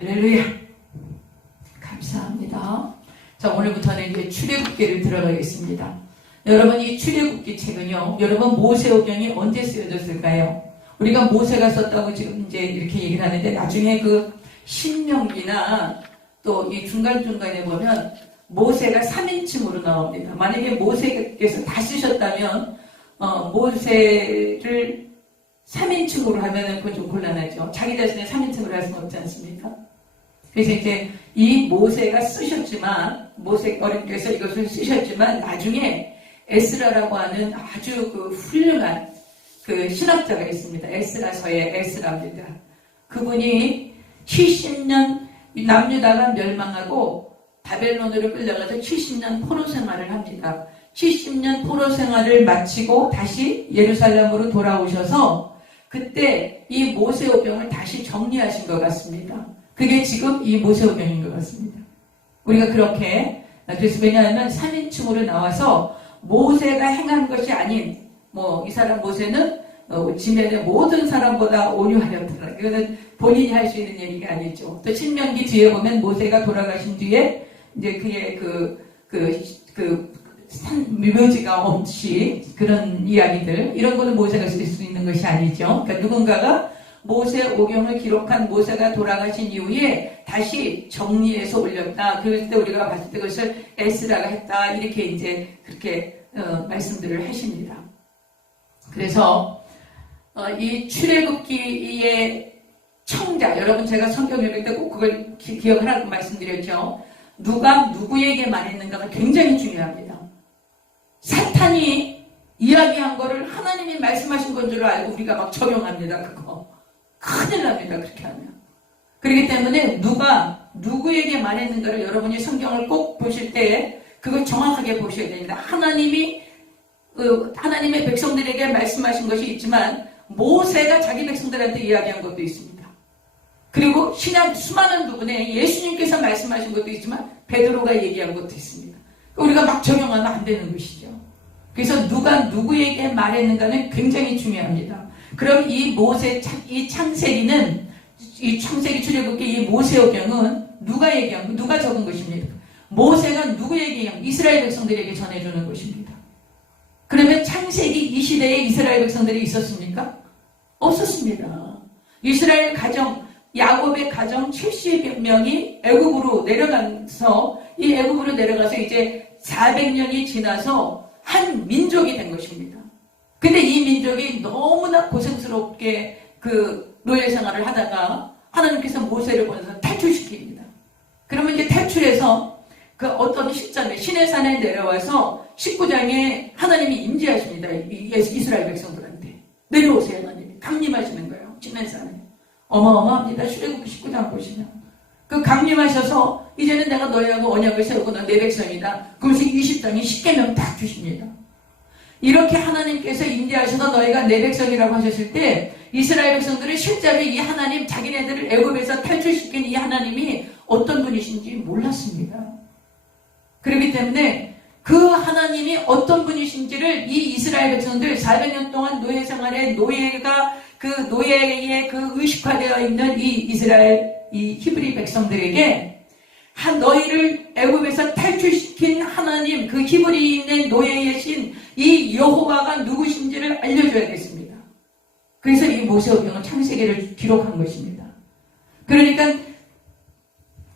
할렐루야. 감사합니다. 자, 오늘부터는 이제 출애굽기를 들어가겠습니다. 여러분, 이 출애굽기 책은요, 여러분 모세오경이 언제 쓰여졌을까요? 우리가 모세가 썼다고 지금 이제 이렇게 얘기를 하는데, 나중에 그 신명기나 또 이 중간중간에 보면 모세가 3인칭으로 나옵니다. 만약에 모세께서 다 쓰셨다면 모세를 3인칭으로 하면 그건 좀 곤란하죠. 자기 자신을 3인칭으로 할 수는 없지 않습니까? 그래서 이제 이 모세가 쓰셨지만, 모세 어린께서 이것을 쓰셨지만, 나중에 에스라라고 하는 아주 그 훌륭한 그 신학자가 있습니다. 에스라서의 에스라입니다. 그분이 70년 남유다가 멸망하고 바벨론으로 끌려가서 70년 포로 생활을 합니다. 70년 포로 생활을 마치고 다시 예루살렘으로 돌아오셔서 그때 이 모세오경을 다시 정리하신 것 같습니다. 그게 지금 이 모세오경인 것 같습니다. 우리가 그렇게, 그래서 왜냐하면 3인칭으로 나와서 모세가 행한 것이 아닌, 이 사람 모세는 지면의 모든 사람보다 온유하였더라. 이거는 본인이 할 수 있는 얘기가 아니죠. 또 신명기 뒤에 보면 모세가 돌아가신 뒤에 이제 그의 묘지가 없이 그런 이야기들, 이런 거는 모세가 쓸 수 있는 것이 아니죠. 그러니까 누군가가 모세오경을 기록한 모세가 돌아가신 이후에 다시 정리해서 올렸다. 그럴 때 우리가 봤을 때 그것을 에스라가 했다. 이렇게 이제 그렇게 말씀들을 하십니다. 그래서 이 출애굽기의 청자, 여러분 제가 성경 읽을 때 꼭 그걸 기억하라고 말씀드렸죠. 누가 누구에게 말했는가가 굉장히 중요합니다. 사탄이 이야기한 거를 하나님이 말씀하신 건 줄 알고 우리가 막 적용합니다. 그거 큰일 납니다. 그렇게 하면. 그렇기 때문에 누가 누구에게 말했는가를 여러분이 성경을 꼭 보실 때 그걸 정확하게 보셔야 됩니다. 하나님의 백성들에게 말씀하신 것이 있지만 모세가 자기 백성들한테 이야기한 것도 있습니다. 그리고 신약 수많은 부분에 예수님께서 말씀하신 것도 있지만 베드로가 얘기한 것도 있습니다. 우리가 막 적용하면 안 되는 것이죠. 그래서 누가 누구에게 말했는가는 굉장히 중요합니다. 그럼 이 창세기는, 이 창세기 출애굽기 이 모세오경은 누가 얘기한, 누가 적은 것입니까? 모세가 누구에게 얘기한, 이스라엘 백성들에게 전해주는 것입니다. 그러면 창세기 이 시대에 이스라엘 백성들이 있었습니까? 없었습니다. 이스라엘 가정, 야곱의 가정 70명이 애굽으로 내려가서, 이 애굽으로 내려가서 이제 400년이 지나서 한 민족이 된 것입니다. 근데 이 민족이 너무나 고생스럽게 그 노예 생활을 하다가 하나님께서 모세를 보내서 탈출시킵니다. 그러면 이제 탈출해서 그 어떤 시점에 시내산에 내려와서 19장에 하나님이 임재하십니다. 이스라엘 백성들한테. 내려오세요, 하나님이. 강림하시는 거예요. 시내산에. 어마어마합니다. 출애굽기 19장 보시면. 그 강림하셔서 이제는 내가 너희하고 언약을 세우고 너 내 백성이다. 그러면서 20장에 10계명 딱 주십니다. 이렇게 하나님께서 임재하셔서 너희가 내 백성이라고 하셨을 때 이스라엘 백성들은 실제로 이 하나님, 자기네들을 애굽에서 탈출시킨 이 하나님이 어떤 분이신지 몰랐습니다. 그렇기 때문에 그 하나님이 어떤 분이신지를 이 이스라엘 백성들 400년 동안 노예 생활에 그 노예에 그 의식화되어 있는 이 이스라엘, 이 히브리 백성들에게 너희를 애굽에서 탈출시킨 하나님, 그 히브리인의 노예의 신, 이 여호와가 누구신지를 알려줘야겠습니다. 그래서 이 모세오경은 창세기를 기록한 것입니다. 그러니까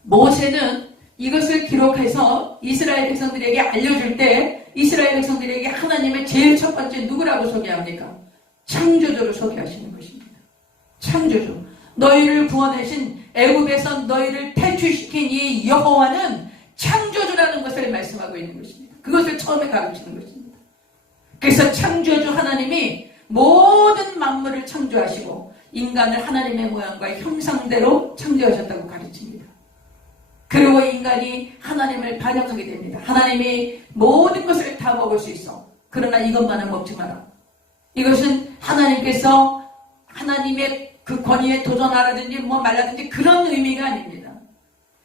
모세는 이것을 기록해서 이스라엘 백성들에게 알려줄 때 이스라엘 백성들에게 하나님의 제일 첫 번째 누구라고 소개합니까? 창조주로 소개하시는 것입니다. 창조주. 너희를 구원하신 애굽에서 너희를 탈출시킨 이 여호와는 창조주라는 것을 말씀하고 있는 것입니다. 그것을 처음에 가르치는 것입니다. 그래서 창조주 하나님이 모든 만물을 창조하시고 인간을 하나님의 모양과 형상대로 창조하셨다고 가르칩니다. 그리고 인간이 하나님을 반역하게 됩니다. 하나님이 모든 것을 다 먹을 수 있어. 그러나 이것만은 먹지 마라. 이것은 하나님께서 하나님의 그 권위에 도전하라든지 말라든지 그런 의미가 아닙니다.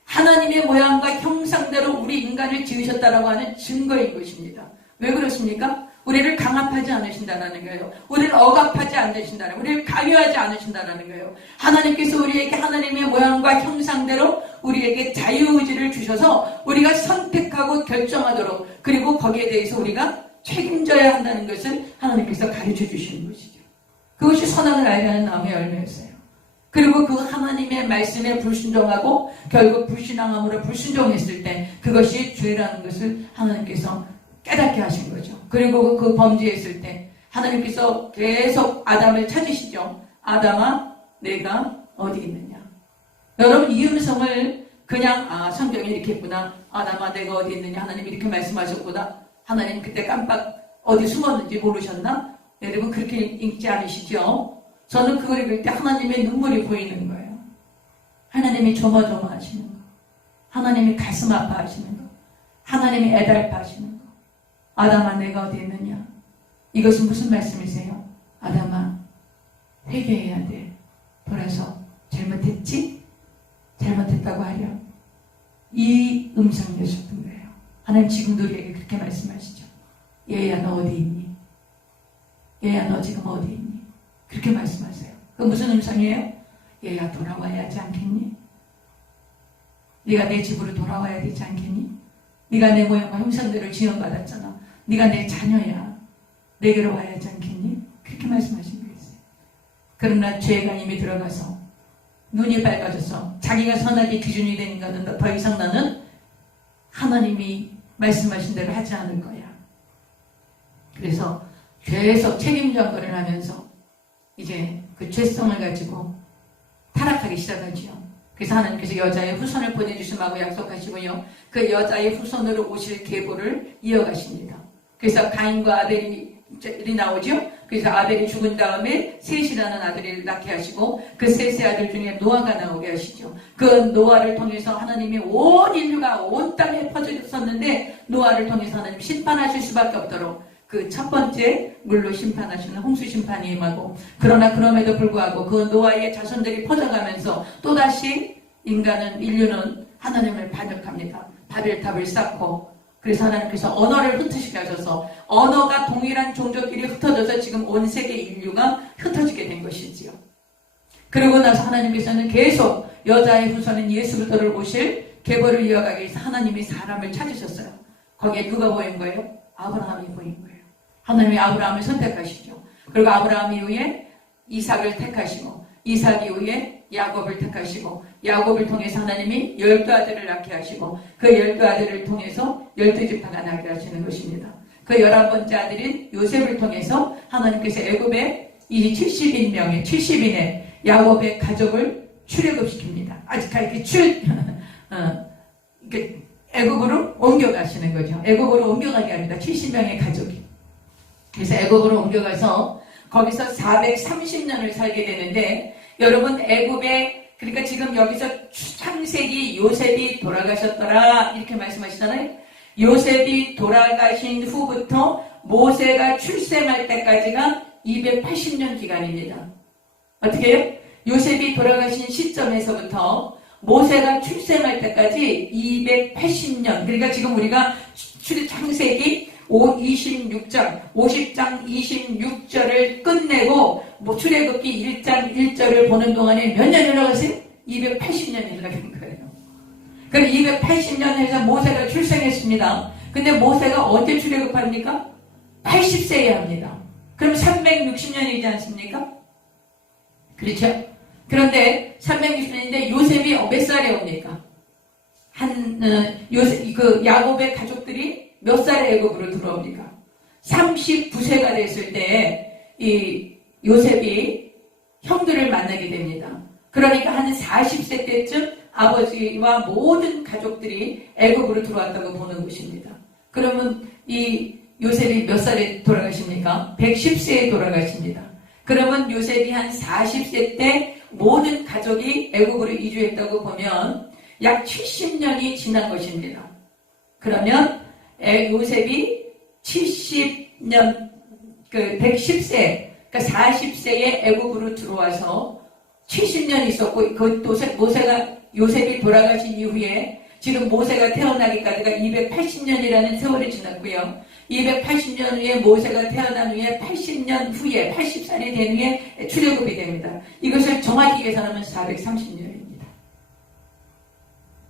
하나님의 모양과 형상대로 우리 인간을 지으셨다라고 하는 증거인 것입니다. 왜 그렇습니까? 우리를 강압하지 않으신다는 거예요. 우리를 억압하지 않으신다는, 우리를 강요하지 않으신다는 거예요. 하나님께서 우리에게 하나님의 모양과 형상대로 우리에게 자유의지를 주셔서 우리가 선택하고 결정하도록, 그리고 거기에 대해서 우리가 책임져야 한다는 것을 하나님께서 가르쳐 주시는 것이죠. 그것이 선악을 알게 하는 나무의 열매였어요. 그리고 그 하나님의 말씀에 불순종하고 결국 불신앙함으로 불순종했을 때 그것이 죄라는 것을 하나님께서 깨닫게 하신 거죠. 그리고 그 범죄했을 때 하나님께서 계속 아담을 찾으시죠. 아담아, 내가 어디 있느냐. 여러분, 이 음성을 그냥 성경이 이렇게 했구나. 아담아, 내가 어디 있느냐. 하나님이 이렇게 말씀하셨구나. 하나님 그때 깜빡 어디 숨었는지 모르셨나? 여러분, 그렇게 읽지 않으시죠? 저는 그걸 읽을 때 하나님의 눈물이 보이는 거예요. 하나님이 조마조마하시는 거. 하나님이 가슴 아파하시는 거. 하나님이 애달파하시는 거. 아담아, 내가 어디 있느냐? 이것은 무슨 말씀이세요? 아담아, 회개해야 돼. 돌아서 잘못했지? 잘못했다고 하렴. 이 음성이셨던 거예요. 하나님 지금도 우리에게 그렇게 말씀하시죠. 얘야, 너 어디 있니? 얘야, 너 지금 어디 있니? 그렇게 말씀하세요. 그 무슨 음성이에요? 얘야, 돌아와야 하지 않겠니? 네가 내 집으로 돌아와야 되지 않겠니? 네가 내 모양과 형상대로 지원받았잖아. 네가 내 자녀야. 내게로 와야 하지 않겠니? 그렇게 말씀하신 거였어요. 그러나 죄가 이미 들어가서 눈이 밝아져서 자기가 선악의 기준이 되는 것은 더 이상 나는 하나님이 말씀하신 대로 하지 않을 거야. 그래서 계속 책임전거를 하면서 이제 그 죄성을 가지고 타락하기 시작하지요. 그래서 하나님께서 여자의 후손을 보내주심하고 약속하시고요. 그 여자의 후손으로 오실 계보를 이어가십니다. 그래서 가인과 아벨이 나오죠. 그래서 아벨이 죽은 다음에 셋이라는 아들을 낳게 하시고 그 셋의 아들 중에 노아가 나오게 하시죠. 그 노아를 통해서 하나님이 온 인류가 온 땅에 퍼졌었는데 노아를 통해서 하나님 심판하실 수밖에 없도록 그 첫 번째 물로 심판하시는 홍수 심판이 임하고, 그러나 그럼에도 불구하고 그 노아의 자손들이 퍼져가면서 또다시 인류는 하나님을 반역합니다. 바벨탑을 쌓고, 그래서 하나님께서 언어를 흩으시켜줘서 언어가 동일한 종족끼리 흩어져서 지금 온 세계 인류가 흩어지게 된 것이지요. 그러고 나서 하나님께서는 계속 여자의 후손인 예수 그리스도를 오실 계보를 이어가기 위해서 하나님이 사람을 찾으셨어요. 거기에 누가 보인 거예요? 아브라함이 보인 거예요. 하나님이 아브라함을 선택하시죠. 그리고 아브라함 이후에 이삭을 택하시고, 이삭 이후에 야곱을 택하시고, 야곱을 통해서 하나님이 12아들을 낳게 하시고, 그 12아들을 통해서 12지파가 나게 하시는 것입니다. 그 11번째 아들인 요셉을 통해서 하나님께서 애굽에 이 70인의 야곱의 가족을 출애굽시킵니다. 아직까지 애굽으로 옮겨가시는 거죠. 애굽으로 옮겨가게 합니다. 70명의 가족이. 그래서 애굽으로 옮겨가서 거기서 430년을 살게 되는데, 여러분, 애굽에, 그러니까 지금 여기서 창세기 요셉이 돌아가셨더라 이렇게 말씀하시잖아요. 요셉이 돌아가신 후부터 모세가 출생할 때까지가 280년 기간입니다. 어떻게 해요? 요셉이 돌아가신 시점에서부터 모세가 출생할 때까지 280년, 그러니까 지금 우리가 창세기 50장 26절을 끝내고 출애굽기 1장 1절을 보는 동안에 몇 년이 흘러갔어요? 280년이 흘러간 거예요. 그럼 280년 해서 모세가 출생했습니다. 근데 모세가 언제 출애굽합니까? 80세에 합니다. 그럼 360년이지 않습니까? 그렇죠? 그런데 360년인데 요셉이 몇 살에 옵니까? 야곱의 가족들이 몇 살에 애굽으로 들어옵니까? 39세가 됐을 때 이 요셉이 형들을 만나게 됩니다. 그러니까 한 40세 때쯤 아버지와 모든 가족들이 애굽으로 들어왔다고 보는 것입니다. 그러면 이 요셉이 몇 살에 돌아가십니까? 110세에 돌아가십니다. 그러면 요셉이 한 40세 때 모든 가족이 애굽으로 이주했다고 보면 약 70년이 지난 것입니다. 그러면 요셉이 70년, 110세, 그러니까 40세에 애굽으로 들어와서 70년 있었고, 그 모세가 요셉이 돌아가신 이후에 지금 모세가 태어나기까지가 280년이라는 세월이 지났고요. 280년 후에 모세가 태어난 후에 80년 후에 80살이 된 후에 출애굽이 됩니다. 이것을 정확히 계산하면 430년입니다.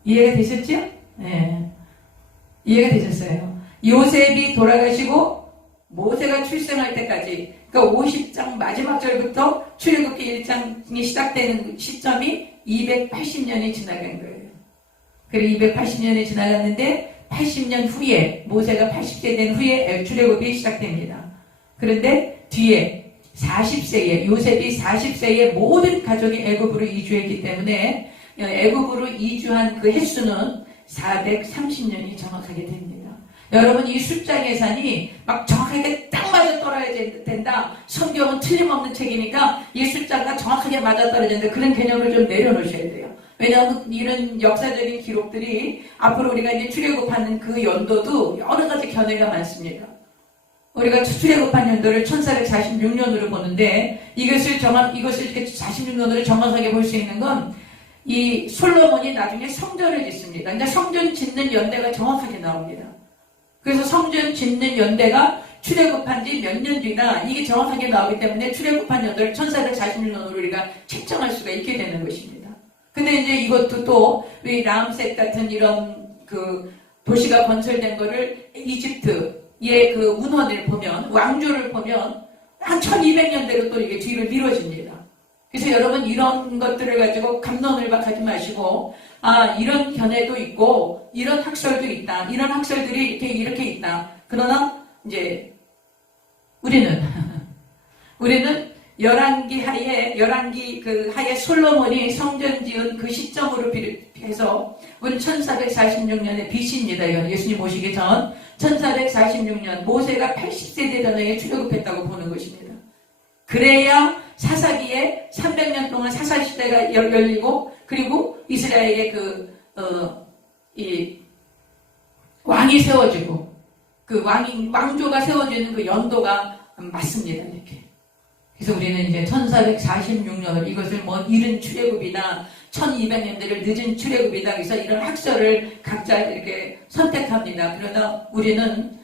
이해가 되셨죠? 네. 이해가 되셨어요. 요셉이 돌아가시고 모세가 출생할 때까지, 그러니까 50장 마지막 절부터 출애굽기 1장이 시작되는 시점이 280년이 지나간 거예요. 그리고 280년이 지나갔는데 80년 후에 모세가 80세 된 후에 출애굽이 시작됩니다. 그런데 뒤에 40세에 요셉이 40세에 모든 가족이 애굽으로 이주했기 때문에 애굽으로 이주한 그 횟수는 430년이 정확하게 됩니다. 여러분, 이 숫자 계산이 막 정확하게 딱 맞아 떨어야 된다. 성경은 틀림없는 책이니까 이 숫자가 정확하게 맞아 떨어야 된다. 그런 개념을 좀 내려놓으셔야 돼요. 왜냐하면 이런 역사적인 기록들이 앞으로 우리가 이제 출애굽하는 그 연도도 여러 가지 견해가 많습니다. 우리가 출애굽한 연도를 1446년으로 보는데 이것을 이렇게 46년으로 정확하게 볼 수 있는 건 이 솔로몬이 나중에 성전을 짓습니다. 근데 성전 짓는 연대가 정확하게 나옵니다. 그래서 성전 짓는 연대가 출애굽한 지 몇 년 뒤나 이게 정확하게 나오기 때문에 출애굽한 연도를 1446년으로 우리가 책정할 수가 있게 되는 것입니다. 근데 이제 이것도 또 우리 라암셋 같은 이런 그 도시가 건설된 거를 이집트의 그 문헌을 보면, 왕조를 보면 한 1200년대로 또 이게 뒤를 미뤄집니다. 그래서 여러분, 이런 것들을 가지고 갑론을박하지 마시고, 이런 견해도 있고 이런 학설도 있다. 이런 학설들이 이렇게 있다. 그러나 이제 우리는 열왕기 그 하에 솔로몬이 성전 지은 그 시점으로 비롯해서 우리는 1446년에 BC입니다. 이건 예수님 오시기 전 1446년 모세가 80세 되던 해에 출애굽했다고 보는 것입니다. 그래야 사사기에 300년 동안 사사시대가 열리고, 그리고 이스라엘의 이 왕이 세워지고, 그 왕조가 세워지는 그 연도가 맞습니다. 이렇게. 그래서 우리는 이제 1446년을 이것을 뭐 이른 출애굽이다, 1200년대를 늦은 출애굽이다. 그래서 이런 학설을 각자 이렇게 선택합니다. 그러나 우리는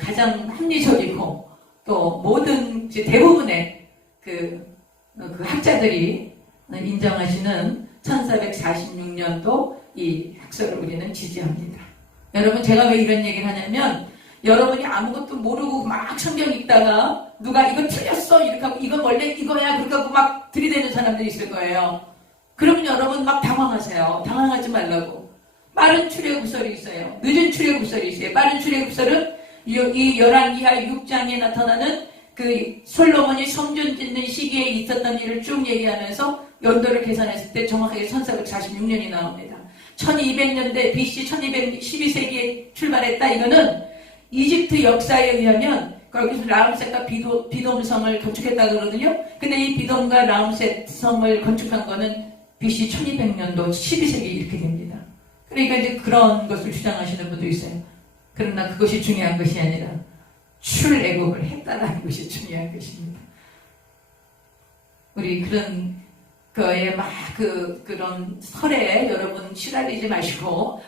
가장 합리적이고 또 모든 대부분의 그 학자들이 인정하시는 1446년도 이 학설을 우리는 지지합니다. 여러분, 제가 왜 이런 얘기를 하냐면, 여러분이 아무것도 모르고 막 성경 읽다가 누가 이거 틀렸어 이렇게 하고 이건 원래 이거야 그렇게 하고 막 들이대는 사람들이 있을 거예요. 그러면 여러분 막 당황하세요. 당황하지 말라고. 빠른 출애굽설이 있어요. 늦은 출애굽설이 있어요. 빠른 출애굽설은 이 열왕기하 6장에 나타나는 그 솔로몬이 성전 짓는 시기에 있었던 일을 쭉 얘기하면서 연도를 계산했을 때 정확하게 1446년이 나옵니다. 1200년대 BC 1212세기에 출발했다. 이거는 이집트 역사에 의하면 거기서 라암셋과 비돔성을 건축했다 그러거든요. 근데 이 비돔과 라암셋 성을 건축한 거는 BC 1200년도 12세기 이렇게 됩니다. 그러니까 이제 그런 것을 주장하시는 분도 있어요. 그러나 그것이 중요한 것이 아니라 출애굽을 했다라는 것이 중요한 것입니다. 우리 그런 거에 막 그런 설에 여러분 시달리지 마시고,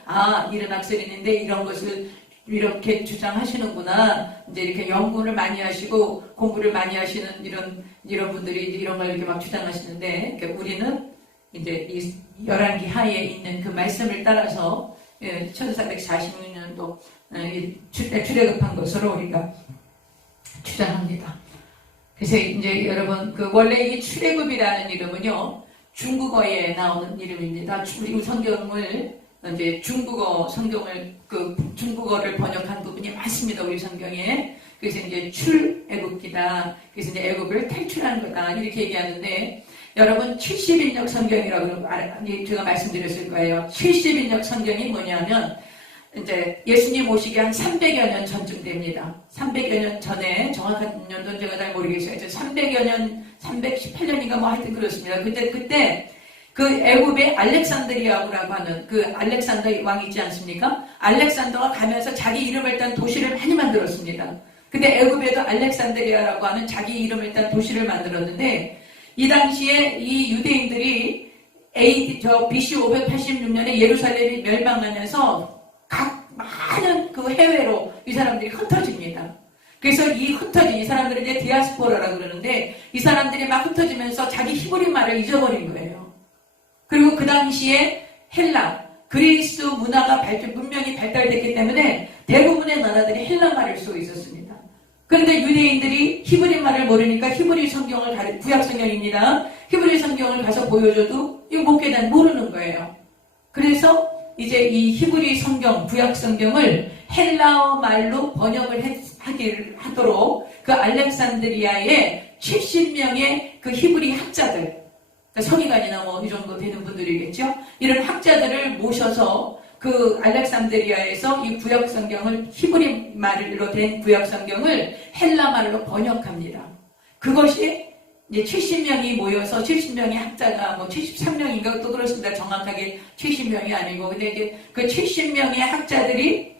이런 학설이 있는데 이런 것을 이렇게 주장하시는구나. 이제 이렇게 연구를 많이 하시고 공부를 많이 하시는 이런 분들이 이런 걸 이렇게 막 주장하시는데, 그러니까 우리는 이제 이 열왕기 하에 있는 그 말씀을 따라서 1446년도 출애굽한 것으로 우리가 주장합니다. 그래서 이제 여러분, 원래 이 출애굽이라는 이름은요, 중국어에 나오는 이름입니다. 우리 성경을 이제 성경을 중국어를 번역한 부분이 많습니다. 우리 성경에. 그래서 이제 출애굽기다. 그래서 이제 애굽을 탈출하는 거다. 이렇게 얘기하는데, 여러분 70인역 성경이라고 제가 말씀드렸을 거예요. 70인역 성경이 뭐냐면 이제 예수님 오시기 한 300여 년 전쯤 됩니다. 300여 년 전에, 정확한 연도는 제가 잘 모르겠어요. 300여 년, 318년인가 뭐 하여튼 그렇습니다. 그때 그 애굽의 알렉산드리아라고 하는 그 알렉산더 왕이 있지 않습니까? 알렉산더가 가면서 자기 이름을 딴 도시를 많이 만들었습니다. 근데 애굽에도 알렉산드리아라고 하는 자기 이름을 딴 도시를 만들었는데, 이 당시에 이 유대인들이 BC 586년에 예루살렘이 멸망하면서 각 많은 그 해외로 이 사람들이 흩어집니다. 그래서 이 흩어진 이 사람들은 이제 디아스포라라고 그러는데 이 사람들이 막 흩어지면서 자기 히브리 말을 잊어버린 거예요. 그리고 그 당시에 헬라, 그리스 문화가 문명이 발달됐기 때문에 대부분의 나라들이 헬라 말을 쓰고 있었습니다. 그런데 유대인들이 히브리 말을 모르니까 히브리 성경을 구약 성경입니다. 히브리 성경을 가서 보여줘도 이거 모르는 거예요. 그래서 이제 이 히브리 성경, 구약 성경을 헬라어 말로 번역을 하도록 그 알렉산드리아의 70명의 그 히브리 학자들, 그러니까 서기관이나 뭐 이 정도 되는 분들이겠죠. 이런 학자들을 모셔서 그 알렉산드리아에서 이 구약 성경을 히브리 말로 된 구약 성경을 헬라 말로 번역합니다. 그것이 이제 70명이 모여서 70명의 학자가 뭐 73명인가 또 그렇습니다. 정확하게 70명이 아니고 근데 이제 그 70명의 학자들이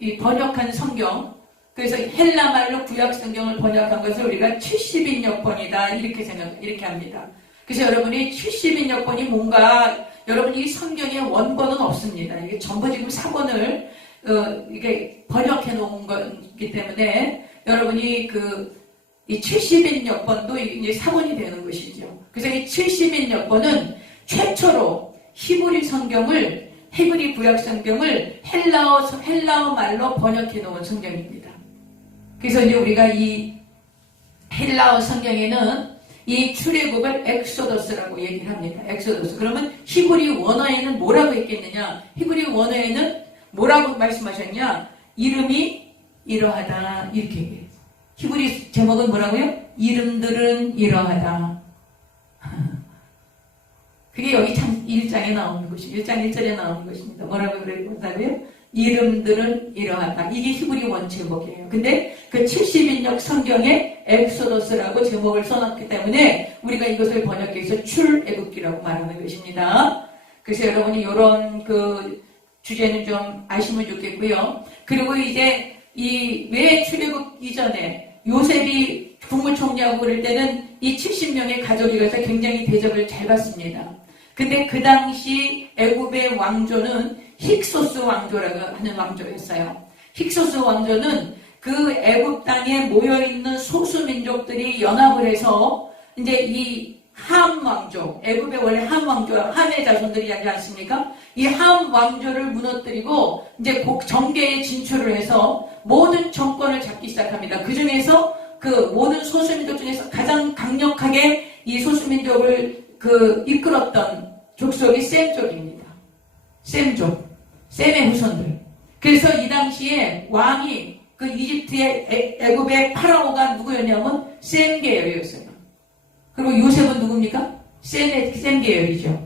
이 번역한 성경, 그래서 헬라 말로 구약 성경을 번역한 것을 우리가 70인역본이다 이렇게 합니다. 그래서 여러분이 70인역본이 뭔가 여러분 이 성경의 원본은 없습니다. 이게 전부 지금 사본을 이게 번역해 놓은 거기 때문에 여러분이 이 70인역본도 이제 사본이 되는 것이죠. 그래서 이 70인역본은 최초로 히브리 구약 성경을 헬라어 말로 번역해 놓은 성경입니다. 그래서 이제 우리가 이 헬라어 성경에는 이 출애굽을 엑소더스라고 얘기를 합니다. 엑소더스. 그러면 히브리 원어에는 뭐라고 했겠느냐? 히브리 원어에는 뭐라고 말씀하셨냐? 이름이 이러하다 이렇게 얘기해요. 히브리 제목은 뭐라고요? 이름들은 이러하다. 그게 여기 참 1장에 나오는 것이죠. 1장 1절에 나오는 것입니다. 뭐라고 그랬다고요? 이름들은 이러하다. 이게 히브리 원제목이에요. 근데 그 70인역 성경에 엑소더스라고 제목을 써놨기 때문에 우리가 이것을 번역해서 출애굽기라고 말하는 것입니다. 그래서 여러분이 이런 주제는 좀 아시면 좋겠고요. 그리고 이제 왜 출애굽 이전에 요셉이 국무총리하고 그럴 때는 이 70명의 가족이 가서 굉장히 대접을 잘 받습니다. 근데 그 당시 애굽의 왕조는 힉소스 왕조라고 하는 왕조였어요. 힉소스 왕조는 그 애굽 땅에 모여있는 소수민족들이 연합을 해서 이제 이 함 왕조, 애굽의 원래 함 왕조, 함의 자손들이 하지 않습니까? 이 함 왕조를 무너뜨리고 이제 정계에 진출을 해서 모든 정권을 잡기 시작합니다. 그 중에서 그 모든 소수민족 중에서 가장 강력하게 이 소수민족을 이끌었던 족속이 셈족입니다. 셈족, 셈의 후손들. 그래서 이 당시에 왕이 이집트의 애굽의 파라오가 누구였냐면 셈 계열이었어요. 그리고 요셉은 누굽니까? 셈 계열이죠.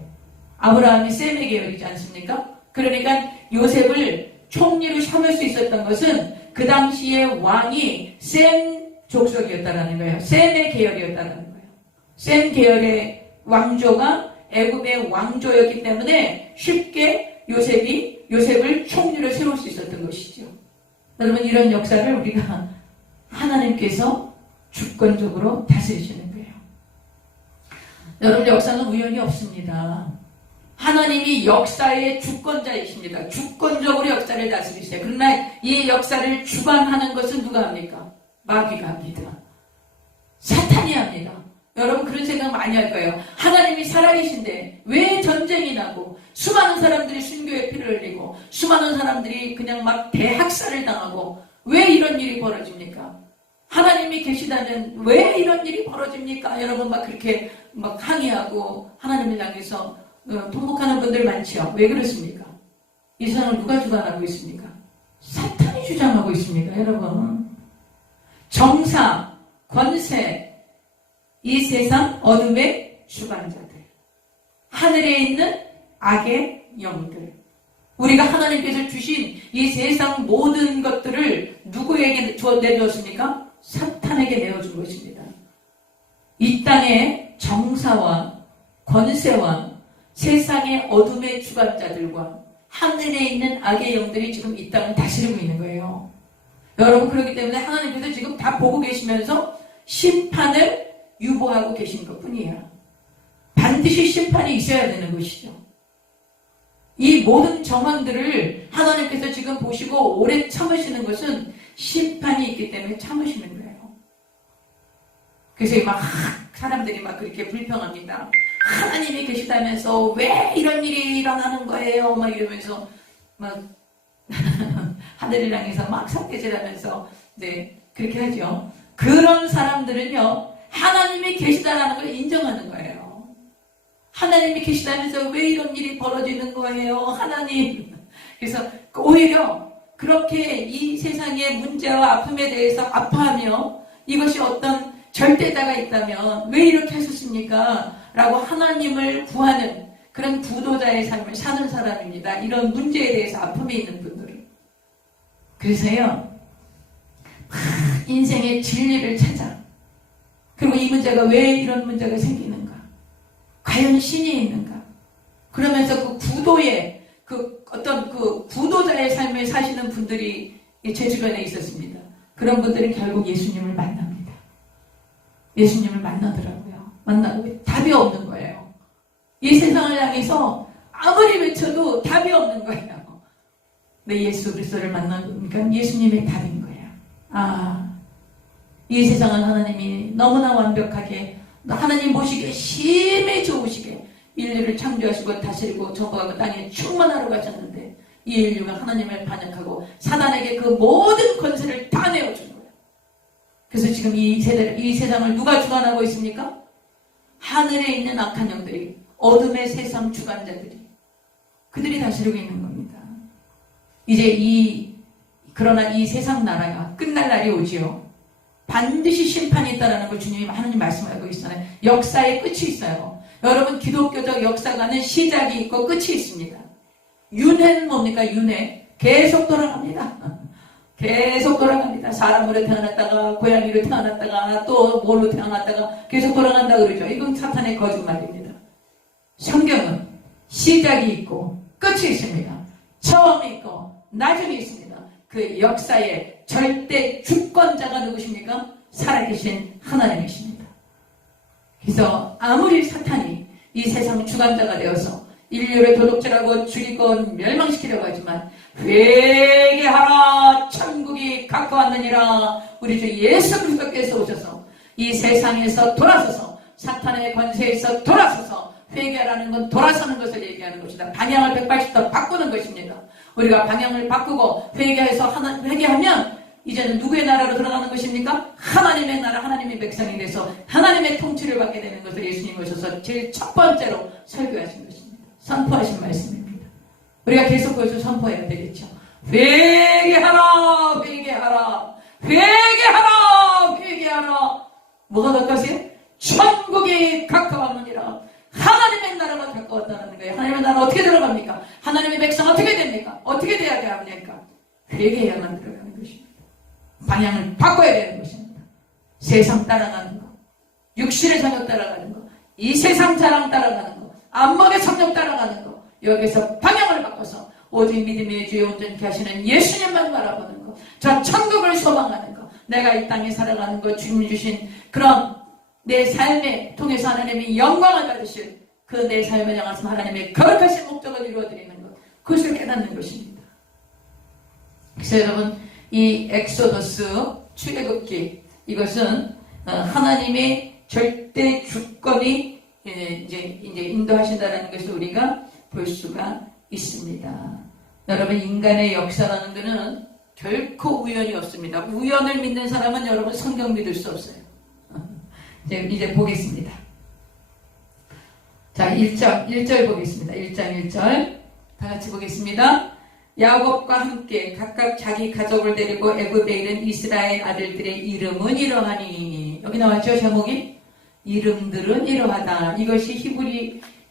아브라함이 셈의 계열이지 않습니까? 그러니까 요셉을 총리로 삼을 수 있었던 것은 그 당시에 왕이 셈 족속이었다는 거예요. 셈의 계열이었다는 거예요. 셈 계열의 왕조가 애굽의 왕조였기 때문에 쉽게 요셉을 총리로 세울 수 있었던 것이죠. 여러분 이런 역사를 우리가 하나님께서 주권적으로 다스리시는 거예요. 여러분 역사는 우연이 없습니다. 하나님이 역사의 주권자이십니다. 주권적으로 역사를 다스리세요. 그러나 이 역사를 주관하는 것은 누가 합니까? 마귀가 합니다. 사탄이 합니다. 여러분 그런 생각 많이 할 거예요. 하나님이 살아계신데 왜 전쟁이 나고 수많은 사람들이 순교의 피를 흘리고 수많은 사람들이 그냥 막 대학살을 당하고 왜 이런 일이 벌어집니까? 하나님이 계시다면 왜 이런 일이 벌어집니까? 여러분 막 그렇게 막 항의하고 하나님을 향해서 통곡하는 분들 많죠. 왜 그렇습니까? 이 세상을 누가 주관하고 있습니까? 사탄이 주장하고 있습니다. 여러분 정사, 권세, 이 세상 어둠의 주관자들, 하늘에 있는 악의 영들, 우리가 하나님께서 주신 이 세상 모든 것들을 누구에게 내주었습니까? 사탄에게 내어준 것입니다. 이 땅의 정사와 권세와 세상의 어둠의 주관자들과 하늘에 있는 악의 영들이 지금 이 땅을 다스리고 있는 거예요. 여러분 그렇기 때문에 하나님께서 지금 다 보고 계시면서 심판을 유보하고 계신 것 뿐이에요. 반드시 심판이 있어야 되는 것이죠. 이 모든 정황들을 하나님께서 지금 보시고 오래 참으시는 것은 심판이 있기 때문에 참으시는 거예요. 그래서 막 사람들이 막 그렇게 불평합니다. 하나님이 계시다면서 왜 이런 일이 일어나는 거예요? 막 이러면서 막 하늘을 향해서 막 삿대질하면서 네 그렇게 하죠. 그런 사람들은요 하나님이 계시다라는 걸 인정하는 거예요. 하나님이 계시다면서 왜 이런 일이 벌어지는 거예요? 하나님. 그래서 오히려 그렇게 이 세상의 문제와 아픔에 대해서 아파하며 이것이 어떤 절대자가 있다면 왜 이렇게 하셨습니까? 라고 하나님을 구하는 그런 구도자의 삶을 사는 사람입니다. 이런 문제에 대해서 아픔에 있는 분들은. 그래서요 인생의 진리를 찾아. 그리고 이 문제가 왜 이런 문제가 생기는가? 과연 신이 있는가? 그러면서 그 구도의 그 어떤 그 구도자의 삶을 사시는 분들이 제 주변에 있었습니다. 그런 분들은 결국 예수님을 만납니다. 예수님을 만나더라고요. 만나고 답이 없는 거예요. 이 세상을 향해서 아무리 외쳐도 답이 없는 거예요. 근데 예수 그리스도를 만나니까 예수님의 답인 거예요. 아, 이 세상은 하나님이 너무나 완벽하게 하나님 보시기에 심히 좋으시게 인류를 창조하시고 다스리고 정복하고 땅에 충만하러 가셨는데 이 인류가 하나님을 반역하고 사단에게 그 모든 권세를 다 내어준 거예요. 그래서 지금 이 세상을 누가 주관하고 있습니까? 하늘에 있는 악한 영들이, 어둠의 세상 주관자들이, 그들이 다스리고 있는 겁니다. 이제 그러나 이 세상 나라가 끝날 날이 오지요. 반드시 심판이 있다는 걸 주님이 하나님 말씀하고 있잖아요. 역사의 끝이 있어요. 여러분 기독교적 역사가는 시작이 있고 끝이 있습니다. 윤회는 뭡니까? 윤회. 계속 돌아갑니다. 계속 돌아갑니다. 사람으로 태어났다가 고양이로 태어났다가 또 뭘로 태어났다가 계속 돌아간다 그러죠. 이건 사탄의 거짓말입니다. 성경은 시작이 있고 끝이 있습니다. 처음이 있고 나중이 있습니다. 그 역사의 절대 주권자가 누구십니까? 살아계신 하나님이십니다. 그래서 아무리 사탄이 이 세상 주관자가 되어서 인류를 도둑질하고 죽이고 멸망시키려고 하지만 회개하라 천국이 가까웠느니라. 우리 주 예수 그리스도께서 오셔서 이 세상에서 돌아서서 사탄의 권세에서 돌아서서 회개하라는 건 돌아서는 것을 얘기하는 것이다. 방향을 180도 바꾸는 것입니다. 우리가 방향을 바꾸고 회개하면 이제는 누구의 나라로 들어가는 것입니까? 하나님의 나라, 하나님의 백성이 돼서 하나님의 통치를 받게 되는 것을 예수님이 오셔서 제일 첫 번째로 설교하신 것입니다. 선포하신 말씀입니다. 우리가 계속 그것을 선포해야 되겠죠. 회개하라, 회개하라, 회개하라, 회개하라. 뭐가 가까우세요? 천국이 가까웠느니라. 하나님의 나라가 가까웠다는 거예요. 하나님의 나라 어떻게 들어갑니까? 하나님의 백성 어떻게 됩니까? 어떻게 돼야 합니까? 회개해야만 들어가는 것입니다. 방향을 바꿔야 되는 것입니다. 세상 따라가는 거, 육신의 성욕 따라가는 거, 이 세상 자랑 따라가는 거, 안목의 성욕 따라가는 거, 여기서 방향을 바꿔서 오직 믿음의 주에 온전케 하시는 예수님만 바라보는 거, 저 천국을 소망하는 거, 내가 이 땅에 살아가는 거, 주님 주신 그런 내 삶에 통해서 하나님이 영광을 받으실 그 내 삶을 향해서 하나님의 거룩하신 목적을 이루어드리는 것, 그것을 깨닫는 것입니다. 그래서 여러분, 이 엑소더스 출애굽기, 이것은 하나님의 절대 주권이 이제 인도하신다는 것을 우리가 볼 수가 있습니다. 여러분, 인간의 역사라는 것은 결코 우연이 없습니다. 우연을 믿는 사람은 여러분 성경 믿을 수 없어요. 이제 보겠습니다. 자, 1절 보겠습니다. 1장 1절. 다 같이 보겠습니다. 야곱과 함께 각각 자기 가족을 데리고 애굽에 이른 이스라엘 아들들의 이름은 이러하니. 여기 나왔죠, 제목이? 이름들은 이러하다. 이것이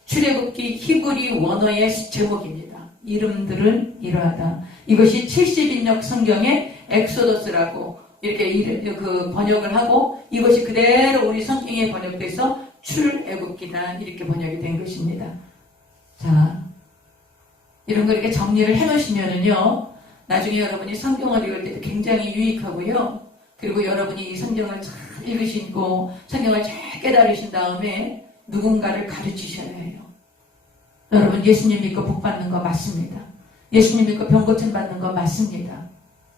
출애굽기 히브리 원어의 제목입니다. 이름들은 이러하다. 이것이 70인역 성경의 엑소더스라고 이렇게 그 번역을 하고, 이것이 그대로 우리 성경에 번역돼서 출애굽기다 이렇게 번역이 된 것입니다. 자, 이런 거 이렇게 정리를 해놓으시면은요, 나중에 여러분이 성경을 읽을 때도 굉장히 유익하고요. 그리고 여러분이 이 성경을 잘 읽으시고 성경을 잘 깨달으신 다음에 누군가를 가르치셔야 해요. 여러분, 예수님 믿고 복 받는 거 맞습니다. 예수님 믿고 병 고침 받는 거 맞습니다.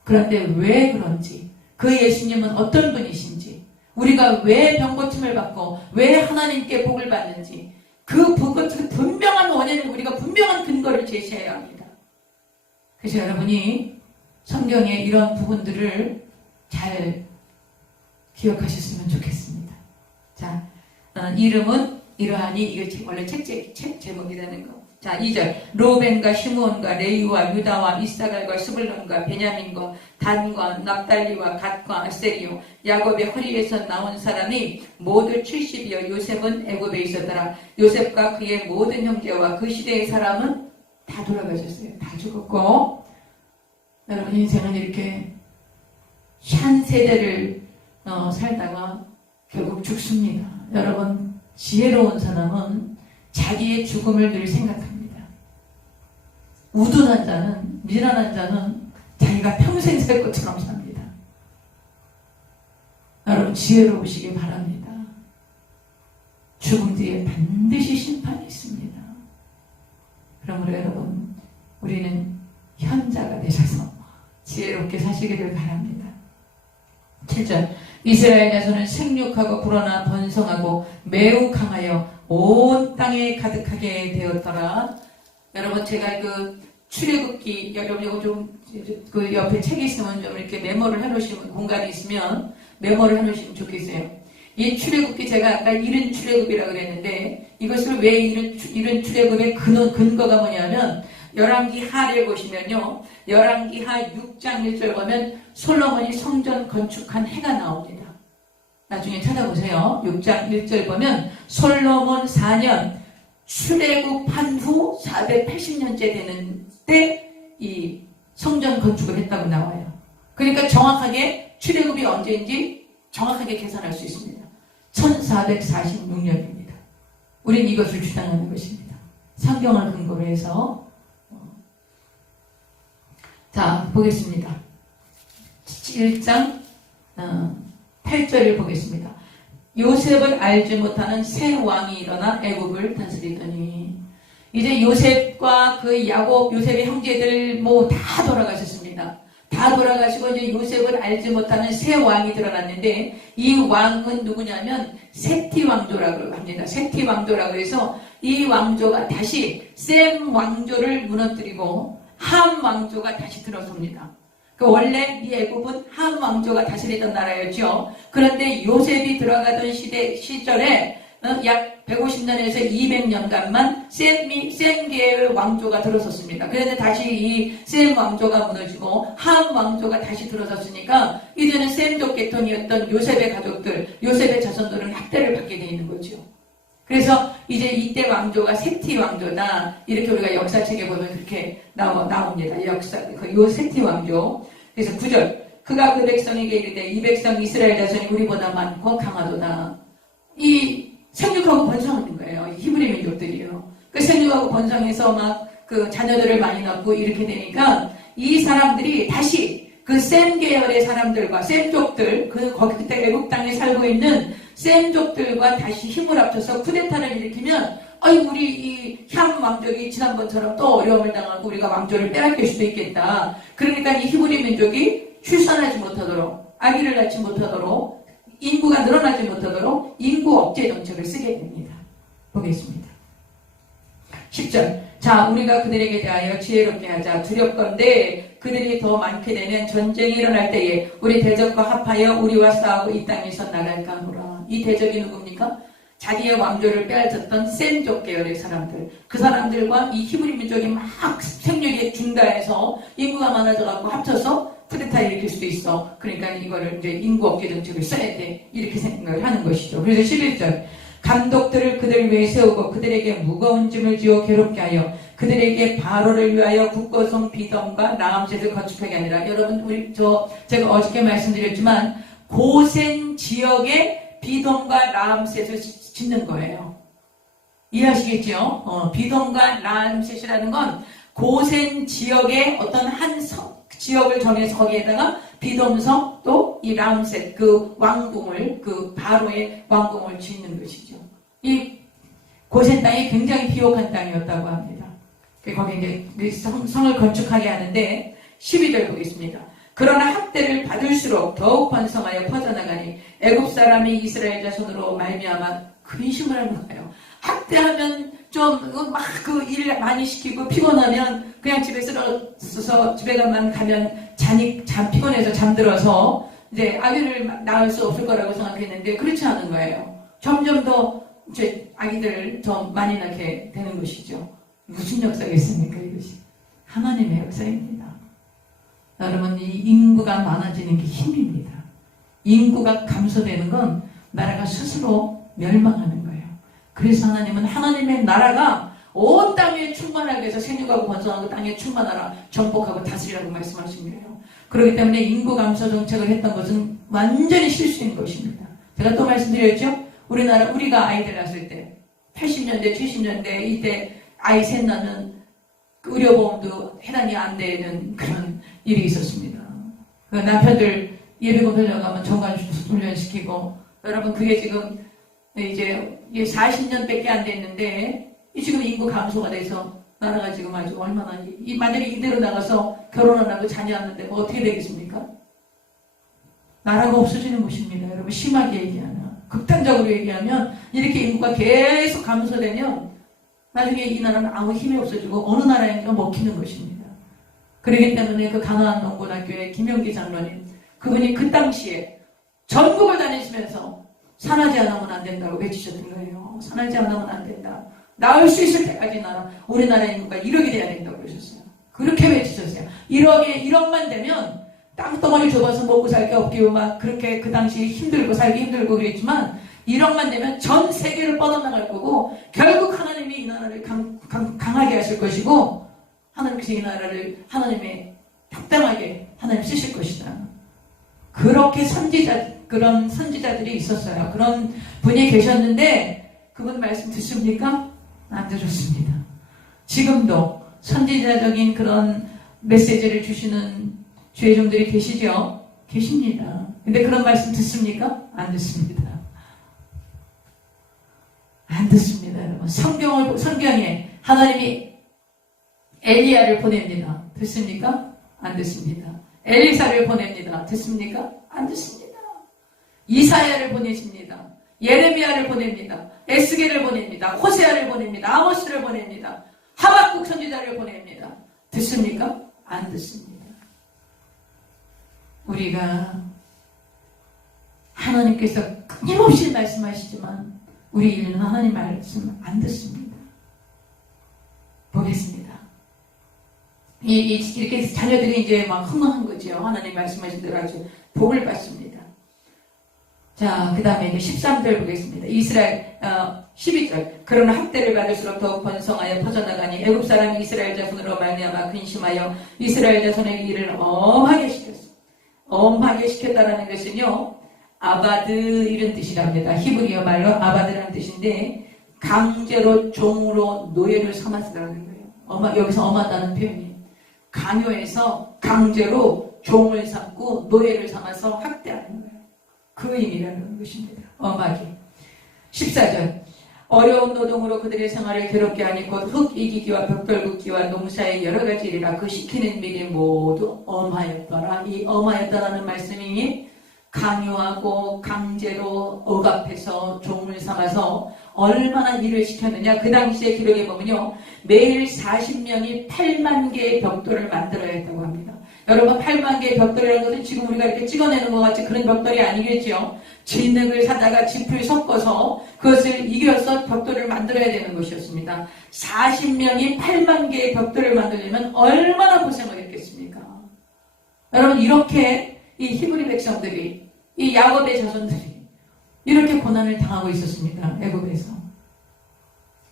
그런데 왜 그런지, 그 예수님은 어떤 분이신지, 우리가 왜 병 고침을 받고 왜 하나님께 복을 받는지, 그 분명한 원인을 우리가 분명한 근거를 제시해야 합니다. 그래서 여러분이 성경의 이런 부분들을 잘 기억하셨으면 좋겠습니다. 자, 이름은 이러하니, 이게 원래 책 제목이라는 거. 자, 2절. 로벤과 시므온과 레위와 유다와 이사갈과 스불론과 베냐민과 단과 납달리와 갓과 아세리요, 야곱의 허리에서 나온 사람이 모두 70이요. 요셉은 애굽에 있었더라. 요셉과 그의 모든 형제와 그 시대의 사람은 다 돌아가셨어요. 다 죽었고, 여러분 인생은 이렇게 한 세대를 살다가 결국 죽습니다. 여러분, 지혜로운 사람은 자기의 죽음을 늘 생각합니다. 우둔한 자는, 미련한 자는 자기가 평생 살 것처럼 삽니다. 여러분, 지혜로우시기 바랍니다. 죽음 뒤에 반드시 심판이 있습니다. 그러므로 여러분, 우리는 현자가 되셔서 지혜롭게 사시기를 바랍니다. 7절. 이스라엘 자손은 생육하고 불어나 번성하고 매우 강하여 온 땅에 가득하게 되었더라. 여러분, 제가 그 출애굽기, 여러분 이거 좀 그 옆에 책이 있으면 좀 이렇게 메모를 해놓으시면, 공간이 있으면 메모를 해놓으시면 좋겠어요. 이 출애굽기, 제가 아까 이른 출애굽이라고 그랬는데, 이것을 왜 이른 출애굽의 근거가 뭐냐면, 열왕기 하를 보시면요, 열왕기 하 6장 1절 보면 솔로몬이 성전 건축한 해가 나옵니다. 나중에 찾아보세요. 6장 1절 보면 솔로몬 4년 출애굽한 후 480년째 되는 때 이 성전 건축을 했다고 나와요. 그러니까 정확하게 출애굽이 언제인지 정확하게 계산할 수 있습니다. 1446년입니다. 우린 이것을 주장하는 것입니다. 성경을 근거로 해서. 자, 보겠습니다. 1장 8절을 보겠습니다. 요셉을 알지 못하는 새 왕이 일어나 애굽을 다스리더니, 이제 요셉과 그 야곱, 요셉의 형제들 다 돌아가셨습니다. 다 돌아가시고 이제 요셉을 알지 못하는 새 왕이 드러났는데, 이 왕은 누구냐면 세티 왕조라고 합니다. 세티 왕조라고 해서 이 왕조가 다시 셈 왕조를 무너뜨리고 함 왕조가 다시 들어섭니다. 원래 이 애굽은 함 왕조가 다스리던 나라였죠. 그런데 요셉이 들어가던 시절에 약 150년에서 200년간만 셈계의 왕조가 들어섰습니다. 그런데 다시 이 셈 왕조가 무너지고 함 왕조가 다시 들어섰으니까 이제는 셈족 계통이었던 요셉의 가족들, 요셉의 자손들은 학대를 받게 되어 있는 거죠. 그래서 이제 이때 왕조가 세티 왕조다, 이렇게 우리가 역사책에 보면 그렇게 나옵니다. 요 세티 왕조. 그래서 9절. 그가 그 백성에게 이르되 이 백성 이스라엘 자손이 우리보다 많고 강하도다. 이 생육하고 번성하는 거예요. 히브리 민족들이요. 그 생육하고 번성해서 막 그 자녀들을 많이 낳고 이렇게 되니까 이 사람들이 다시 그 셈 계열의 사람들과 셈족들, 그때 애국 땅에 살고 있는 셈족들과 다시 힘을 합쳐서 쿠데타를 일으키면, 우리 이 함 왕족이 지난번처럼 또 어려움을 당하고 우리가 왕조를 빼앗길 수도 있겠다. 그러니까 이 히브리 민족이 출산하지 못하도록, 아기를 낳지 못하도록, 인구가 늘어나지 못하도록 인구 억제 정책을 쓰게 됩니다. 보겠습니다. 10절. 자, 우리가 그들에게 대하여 지혜롭게 하자. 두렵건대 그들이 더 많게 되면 전쟁이 일어날 때에 우리 대적과 합하여 우리와 싸우고 이 땅에서 나갈까 하노라. 이 대적이 누굽니까? 자기의 왕조를 빼앗았던 셈족 계열의 사람들, 그 사람들과 이 히브리 민족이 막 생육이 증가해서 인구가 많아져갖고 합쳐서 쿠데타 일으킬 수도 있어. 그러니까 이거를 이제 인구 억제 정책을 써야 돼, 이렇게 생각을 하는 것이죠. 그래서 11절. 감독들을 그들 위에 세우고 그들에게 무거운 짐을 지어 괴롭게 하여 그들에게 바로를 위하여 국거성 비덤과 라암셋을 건축하게 아니라, 여러분 제가 어저께 말씀드렸지만 고센 지역에 비돔과 라암셋을 짓는 거예요. 이해하시겠죠? 비돔과 라암셋이라는 건 고센 지역의 어떤 한 지역을 정해서 거기에다가 비돔성 또 이 라암셋 그 왕궁을, 그 바로의 왕궁을 짓는 것이죠. 이 고센 땅이 굉장히 비옥한 땅이었다고 합니다. 거기 이제 성을 건축하게 하는데 12절 보겠습니다. 그러나 학대를 받을수록 더욱 번성하여 퍼져나가니 애굽 사람이 이스라엘 자손으로 말미암아 근심을 하는 거예요. 학대하면 좀 막 그 일 많이 시키고 피곤하면 그냥 집에 쓰러서 집에만 가면 피곤해서 잠들어서 이제 아기를 낳을 수 없을 거라고 생각했는데 그렇지 않은 거예요. 점점 더 이제 아기들을 더 많이 낳게 되는 것이죠. 무슨 역사겠습니까, 이것이? 하나님의 역사입니다. 여러분, 이 인구가 많아지는 게 힘입니다. 인구가 감소되는 건 나라가 스스로 멸망하는 거예요. 그래서 하나님은 하나님의 나라가 온 땅에 충만하게 해서 생육하고 번성하고 땅에 충만하라, 정복하고 다스리라고 말씀하신 거예요. 그렇기 때문에 인구 감소 정책을 했던 것은 완전히 실수인 것입니다. 제가 또 말씀드렸죠? 우리가 아이들 낳았을 때 80년대, 70년대 이때 아이 셋 낳으면 의료보험도 해당이 안 되는 그런 일이 있었습니다. 그 남편들 예비군 훈련 가면 정관 훈련시키고, 여러분 그게 지금 이제 40년밖에 안 됐는데 지금 인구 감소가 돼서 나라가 지금 아주 얼마나 만약에 이대로 나가서 결혼을 하고 자녀 낳는데 뭐 어떻게 되겠습니까? 나라가 없어지는 것입니다. 여러분, 심하게 얘기하면, 극단적으로 얘기하면 이렇게 인구가 계속 감소되면 나중에 이 나라는 아무 힘이 없어지고 어느 나라인가 먹히는 것입니다. 그렇기 때문에 그 가나안 농고등학교의 김용기 장로님, 그분이 그 당시에 전국을 다니시면서 산하지 않으면 안 된다고 외치셨던 거예요. 산하지 않으면 안 된다. 나올 수 있을 때까지 우리나라 인구가 1억이 돼야 된다고 그러셨어요. 그렇게 외치셨어요. 1억만 되면 땅덩어리 좁아서 먹고 살기 없기고 막 그렇게 그 당시 힘들고 살기 힘들고 그랬지만 1억만 되면 전 세계를 뻗어나갈 거고 결국 하나님이 이 나라를 강하게 하실 것이고 하나님께서 이 나라를 하나님의 합당하게 하나님 쓰실 것이다. 그렇게 그런 선지자들이 있었어요. 그런 분이 계셨는데 그분 말씀 듣습니까? 안 들었습니다. 지금도 선지자적인 그런 메시지를 주시는 주의 종들이 계시죠? 계십니다. 근데 그런 말씀 듣습니까? 안 듣습니다. 안 듣습니다, 여러분. 성경에 하나님이 엘리야를 보냅니다. 듣습니까? 안 듣습니다. 엘리사를 보냅니다. 듣습니까? 안 듣습니다. 이사야를 보내십니다. 예레미야를 보냅니다. 에스겔을 보냅니다. 호세아를 보냅니다. 아모스를 보냅니다. 하박국 선지자를 보냅니다. 듣습니까? 안 듣습니다. 우리가 하나님께서 끊임없이 말씀하시지만 우리 인류는 하나님 말씀 안 듣습니다. 보겠습니다. 이렇게 자녀들이 이제 막 흥망한 거죠. 하나님 말씀하신 대로 아주 복을 받습니다. 자, 그 다음에 이제 13절 보겠습니다. 12절. 그러나 학대를 받을수록 더욱 번성하여 퍼져나가니 애굽 사람이 이스라엘 자손으로 말미암아 근심하여 이스라엘 자손에게 이를 엄하게 시켰어. 엄하게 시켰다라는 것은요, 아바드 이런 뜻이랍니다. 히브리어 말로 아바드라는 뜻인데 강제로 종으로 노예를 삼았다는 거예요. 여기서 엄하다는 표현이 강요해서 강제로 종을 삼고 노예를 삼아서 학대하는 거예요. 그 의미라는 것입니다. 엄하게. 14절. 어려운 노동으로 그들의 생활을 괴롭게 하니 곧 흙 이기기와 벽돌 굽기와 농사의 여러 가지 일이라 그 시키는 일이 모두 엄하였더라. 이 엄하였다라는 말씀이 강요하고 강제로 억압해서 종을 삼아서 얼마나 일을 시켰느냐. 그 당시에 기록에 보면요, 매일 40명이 8만 개의 벽돌을 만들어야 했다고 합니다. 여러분, 8만 개의 벽돌이라는 것은 지금 우리가 이렇게 찍어내는 것 같이 그런 벽돌이 아니겠죠. 진흙을 사다가 짚을 섞어서 그것을 이겨서 벽돌을 만들어야 되는 것이었습니다. 40명이 8만 개의 벽돌을 만들려면 얼마나 고생을 했겠습니까? 여러분, 이렇게 이 히브리 백성들이, 이 야곱의 자손들이 이렇게 고난을 당하고 있었습니다. 애굽에서.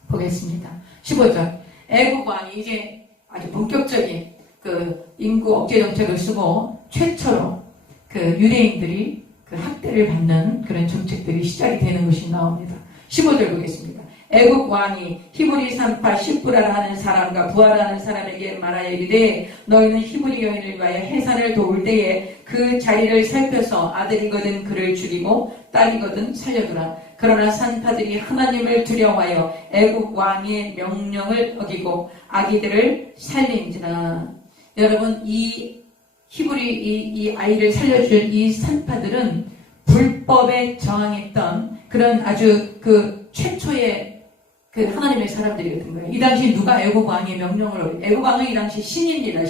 보겠습니다. 15절. 애굽 왕이 이제 아주 본격적인 그 인구 억제 정책을 쓰고 최초로 그 유대인들이 그 학대를 받는 그런 정책들이 시작이 되는 것이 나옵니다. 15절 보겠습니다. 애굽 왕이 히브리 산파 십부라라 하는 사람과 부하라 하는 사람에게 말하여 이르되 너희는 히브리 여인을 위하여 해산을 도울 때에 그 자리를 살펴서 아들이거든 그를 죽이고 딸이거든 살려두라. 그러나 산파들이 하나님을 두려워하여 애굽 왕의 명령을 어기고 아기들을 살린지라. 여러분, 이 히브리 이 아이를 살려준 이 산파들은 불법에 저항했던 그런 아주 그 최초의 그 하나님의 사람들이었던 거예요. 이 당시 누가 애굽 왕의 명령을 애굽 왕은 이 당시 신입니다.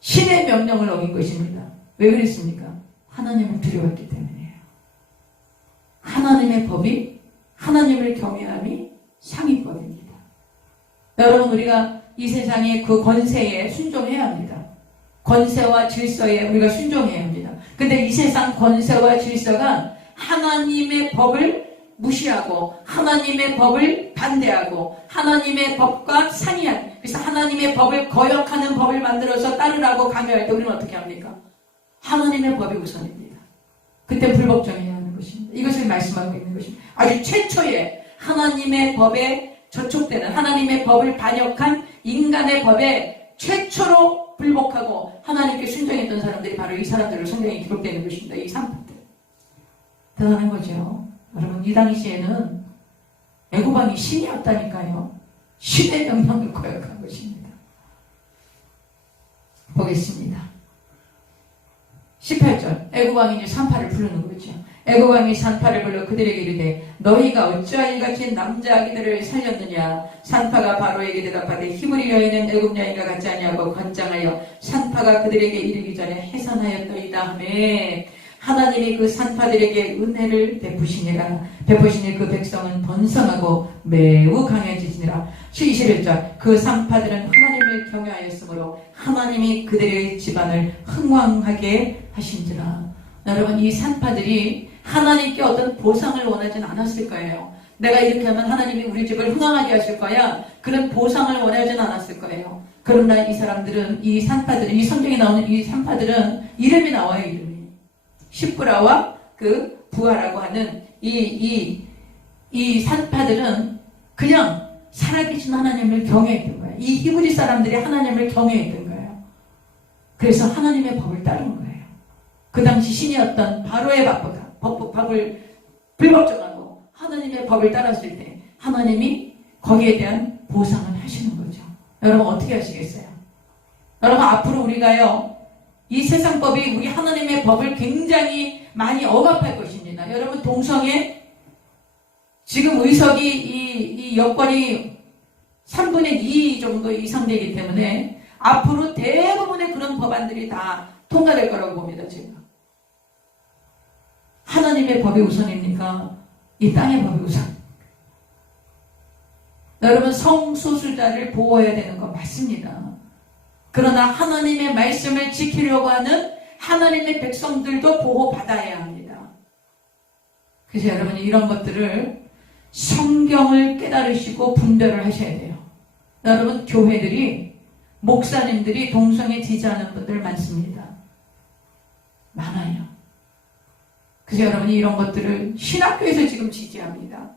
신의 명령을 어긴 것입니다. 왜 그랬습니까? 하나님을 두려웠기 때문이에요. 하나님의 법이 하나님을 경외함이 상위법입니다. 여러분, 우리가 이 세상의 그 권세에 순종해야 합니다. 권세와 질서에 우리가 순종해야 합니다. 근데 이 세상 권세와 질서가 하나님의 법을 무시하고 하나님의 법을 반대하고 하나님의 법과 상이한, 그래서 하나님의 법을 거역하는 법을 만들어서 따르라고 강요할 때 우리는 어떻게 합니까? 하나님의 법이 우선입니다. 그때 불법정해야 하는 것입니다. 이것을 말씀하고 있는 것입니다. 아주 최초의 하나님의 법에 저촉되는, 하나님의 법을 반역한 인간의 법에 최초로 불복하고 하나님께 순종했던 사람들이 바로 이 사람들을 성경에 기록되는 것입니다. 이 산파들. 대단한 거죠. 여러분, 이 당시에는 애굽 왕이 신이었다니까요. 신의 명령을 거역한 것입니다. 보겠습니다. 18절. 애굽 왕이 이제 산파를 부르는 거죠. 애굽 왕이 산파를 불러 그들에게 이르되 너희가 어찌하여 이같이 남자 아기들을 살렸느냐. 산파가 바로에게 대답하되 히브리 여인은 애굽 여인과 같지 아니하고 건장하여 산파가 그들에게 이르기 전에 해산하였더이다 하매 하나님이 그 산파들에게 은혜를 베푸시니라. 베푸시니 그 백성은 번성하고 매우 강해지시니라. 21절. 그 산파들은 하나님을 경외하였으므로 하나님이 그들의 집안을 흥왕하게 하신지라. 여러분, 이 산파들이 하나님께 어떤 보상을 원하진 않았을 거예요. 내가 이렇게 하면 하나님이 우리 집을 흥왕하게 하실 거야. 그런 보상을 원하진 않았을 거예요. 그러나 이 사람들은, 이 산파들은, 이 성경에 나오는 이 산파들은 이름이 나와요. 이름이 시프라와 그 부하라고 하는 이 산파들은 그냥 살아계신 하나님을 경외했던 거예요. 이 히브리 사람들이 하나님을 경외했던 거예요. 그래서 하나님의 법을 따른 거예요. 그 당시 신이었던 바로의 법을 불법정하고 하나님의 법을 따랐을 때 하나님이 거기에 대한 보상을 하시는 거죠. 여러분, 어떻게 하시겠어요? 여러분, 앞으로 우리가요, 이 세상 법이 우리 하나님의 법을 굉장히 많이 억압할 것입니다. 여러분, 동성애 지금 의석이 이 여권이 3분의 2 정도 이상 되기 때문에 앞으로 대부분의 그런 법안들이 다 통과될 거라고 봅니다. 제가. 하나님의 법이 우선입니까? 이 땅의 법이 우선. 여러분, 성소수자를 보호해야 되는 건 맞습니다. 그러나 하나님의 말씀을 지키려고 하는 하나님의 백성들도 보호받아야 합니다. 그래서 여러분이 이런 것들을 성경을 깨달으시고 분별을 하셔야 돼요. 여러분, 교회들이, 목사님들이 동성애 지지하는 분들 많습니다. 많아요. 그래서 여러분이 이런 것들을 신학교에서 지금 지지합니다.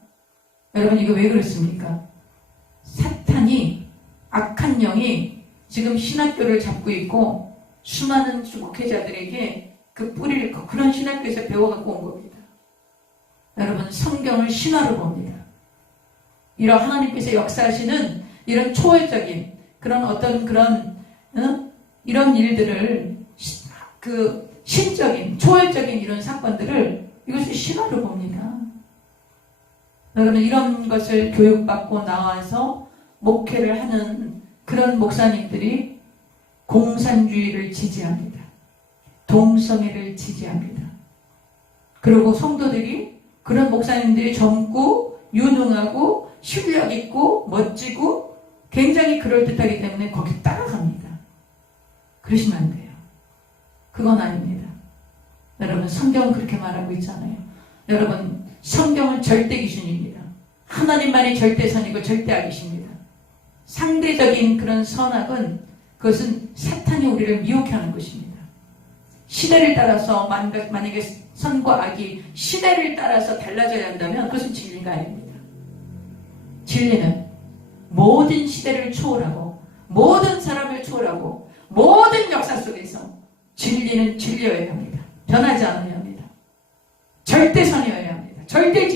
여러분, 이거 왜 그렇습니까? 사탄이, 악한 영이 지금 신학교를 잡고 있고 수많은 목회자들에게 그 뿌리를 그런 신학교에서 배워갖고 온 겁니다. 여러분, 성경을 신화로 봅니다. 이런 하나님께서 역사하시는 이런 초월적인 그런 어떤 그런 이런 일들을 그 신적인 초월적인 이런 사건들을 이것을 신화로 봅니다. 여러분, 이런 것을 교육받고 나와서 목회를 하는 그런 목사님들이 공산주의를 지지합니다. 동성애를 지지합니다. 그리고 성도들이, 그런 목사님들이 젊고 유능하고 실력 있고 멋지고 굉장히 그럴듯하기 때문에 거기 따라갑니다. 그러시면 안 돼요. 그건 아닙니다. 여러분, 성경은 그렇게 말하고 있잖아요. 여러분, 성경은 절대 기준입니다. 하나님만이 절대선이고 절대악이십니다. 상대적인 그런 선악은 그것은 사탄이 우리를 미혹해 하는 것입니다. 시대를 따라서 만약에 선과 악이 시대를 따라서 달라져야 한다면 그것은 진리가 아닙니다. 진리는 모든 시대를 초월하고 모든 사람을 초월하고 모든 역사 속에서 진리는 진리여야 합니다. 변하지 않아야 합니다. 절대선이어야 합니다. 절대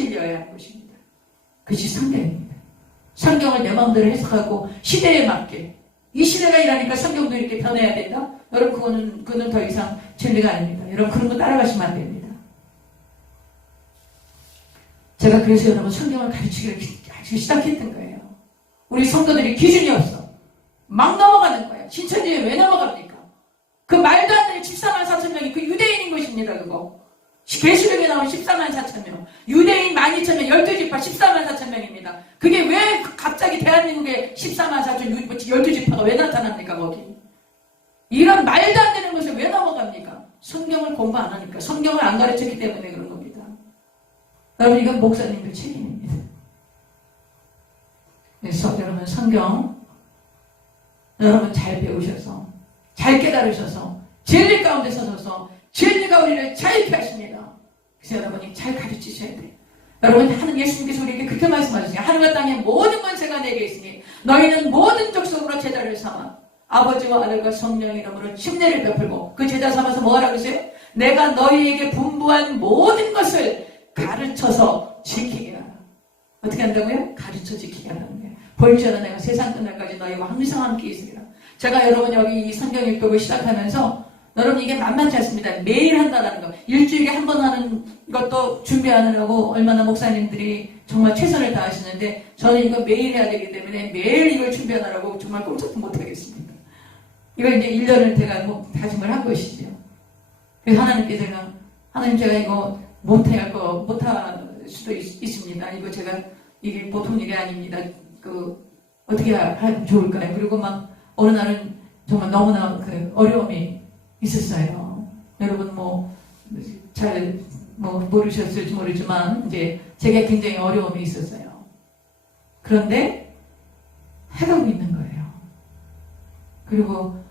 그것이 성경입니다. 성경을 내 마음대로 해석하고 시대에 맞게 이 시대가 이라니까 성경도 이렇게 변해야 된다? 여러분 그거는 더 이상 진리가 아닙니다. 여러분 그런 거 따라가시면 안 됩니다. 제가 그래서 여러분 성경을 가르치기를 시작했던 거예요. 우리 성도들이 기준이 없어. 막 넘어가는 거예요. 신천지에 왜 넘어갑니까? 그 말도 안 되는 14만 4천 명이 그 유대인인 것입니다. 그거. 계시록에 나온 14만 4천 명. 유대인 12,000명, 12지파 14만 4천 명입니다. 그게 왜 갑자기 대한민국에 14만 4천 12지파가 왜 나타납니까? 거기. 이런 말도 안 되는 것을 왜 넘어갑니까? 성경을 공부 안 하니까. 성경을 안 가르쳤기 때문에 그런 겁니다. 여러분 이건 목사님들 책임입니다. 그래서 여러분 성경 여러분 잘 배우셔서 잘 깨달으셔서 진리 가운데 서셔서 진리가 우리를 자유케 하십니다. 그래서 여러분이 잘 가르치셔야 돼요. 여러분 하는 예수님께서 우리에게 그렇게 말씀하셨어요. 하늘과 땅의 모든 권세가 내게 있으니 너희는 모든 족속으로 제자를 삼아 아버지와 아들과 성령의 이름으로 침례를 베풀고 그 제자 삼아서 뭐하라고 했어요? 내가 너희에게 분부한 모든 것을 가르쳐서 지키게 하라. 어떻게 한다고요? 가르쳐 지키게 하라는 거예요. 볼지어다 내가 세상 끝날까지 너희와 항상 함께 있으리라. 제가 여러분 여기 이 성경 읽독을 시작하면서 여러분 이게 만만치 않습니다. 매일 한다는 거. 일주일에 한 번 하는 것도 준비하느라고 얼마나 목사님들이 정말 최선을 다하시는데 저는 이거 매일 해야 되기 때문에 매일 이걸 준비하느라고 정말 꼼짝도 못하겠습니다. 이걸 이제 1년을 제가 다짐을 한 것이죠. 그래서 하나님께 하나님 제가 이거 못할 수도 있습니다. 이거 제가 이게 보통 일이 아닙니다. 어떻게 하면 좋을까요? 그리고 막 어느 날은 정말 너무나 어려움이 있었어요. 여러분 잘 모르셨을지 모르지만 이제 제게 굉장히 어려움이 있었어요. 그런데 해가고 있는 거예요. 그리고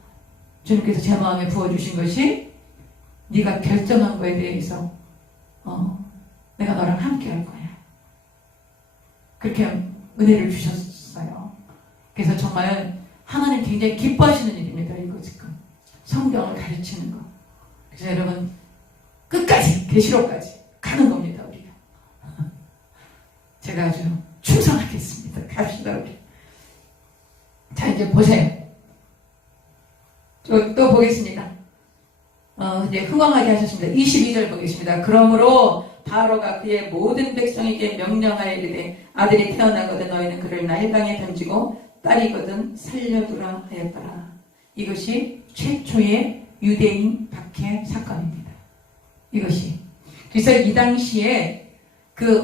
주님께서 제 마음에 부어주신 것이 네가 결정한 거에 대해서 내가 너랑 함께 할 거야. 그렇게 은혜를 주셨어요. 그래서 정말 하나님 굉장히 기뻐하시는 일입니다. 이거 지금 성경을 가르치는 거. 그래서 여러분 끝까지 계시록까지 가는 겁니다. 우리가. 제가 아주 충성하겠습니다. 갑시다 우리. 자 이제 보세요. 또 보겠습니다. 이제 흥왕하게 하셨습니다. 22절 보겠습니다. 그러므로 바로가 그의 모든 백성에게 명령하여 이르되 아들이 태어나거든 너희는 그를 나일강에 던지고 딸이거든 살려두라 하였더라. 이것이 최초의 유대인 박해 사건입니다. 이것이. 그래서 이 당시에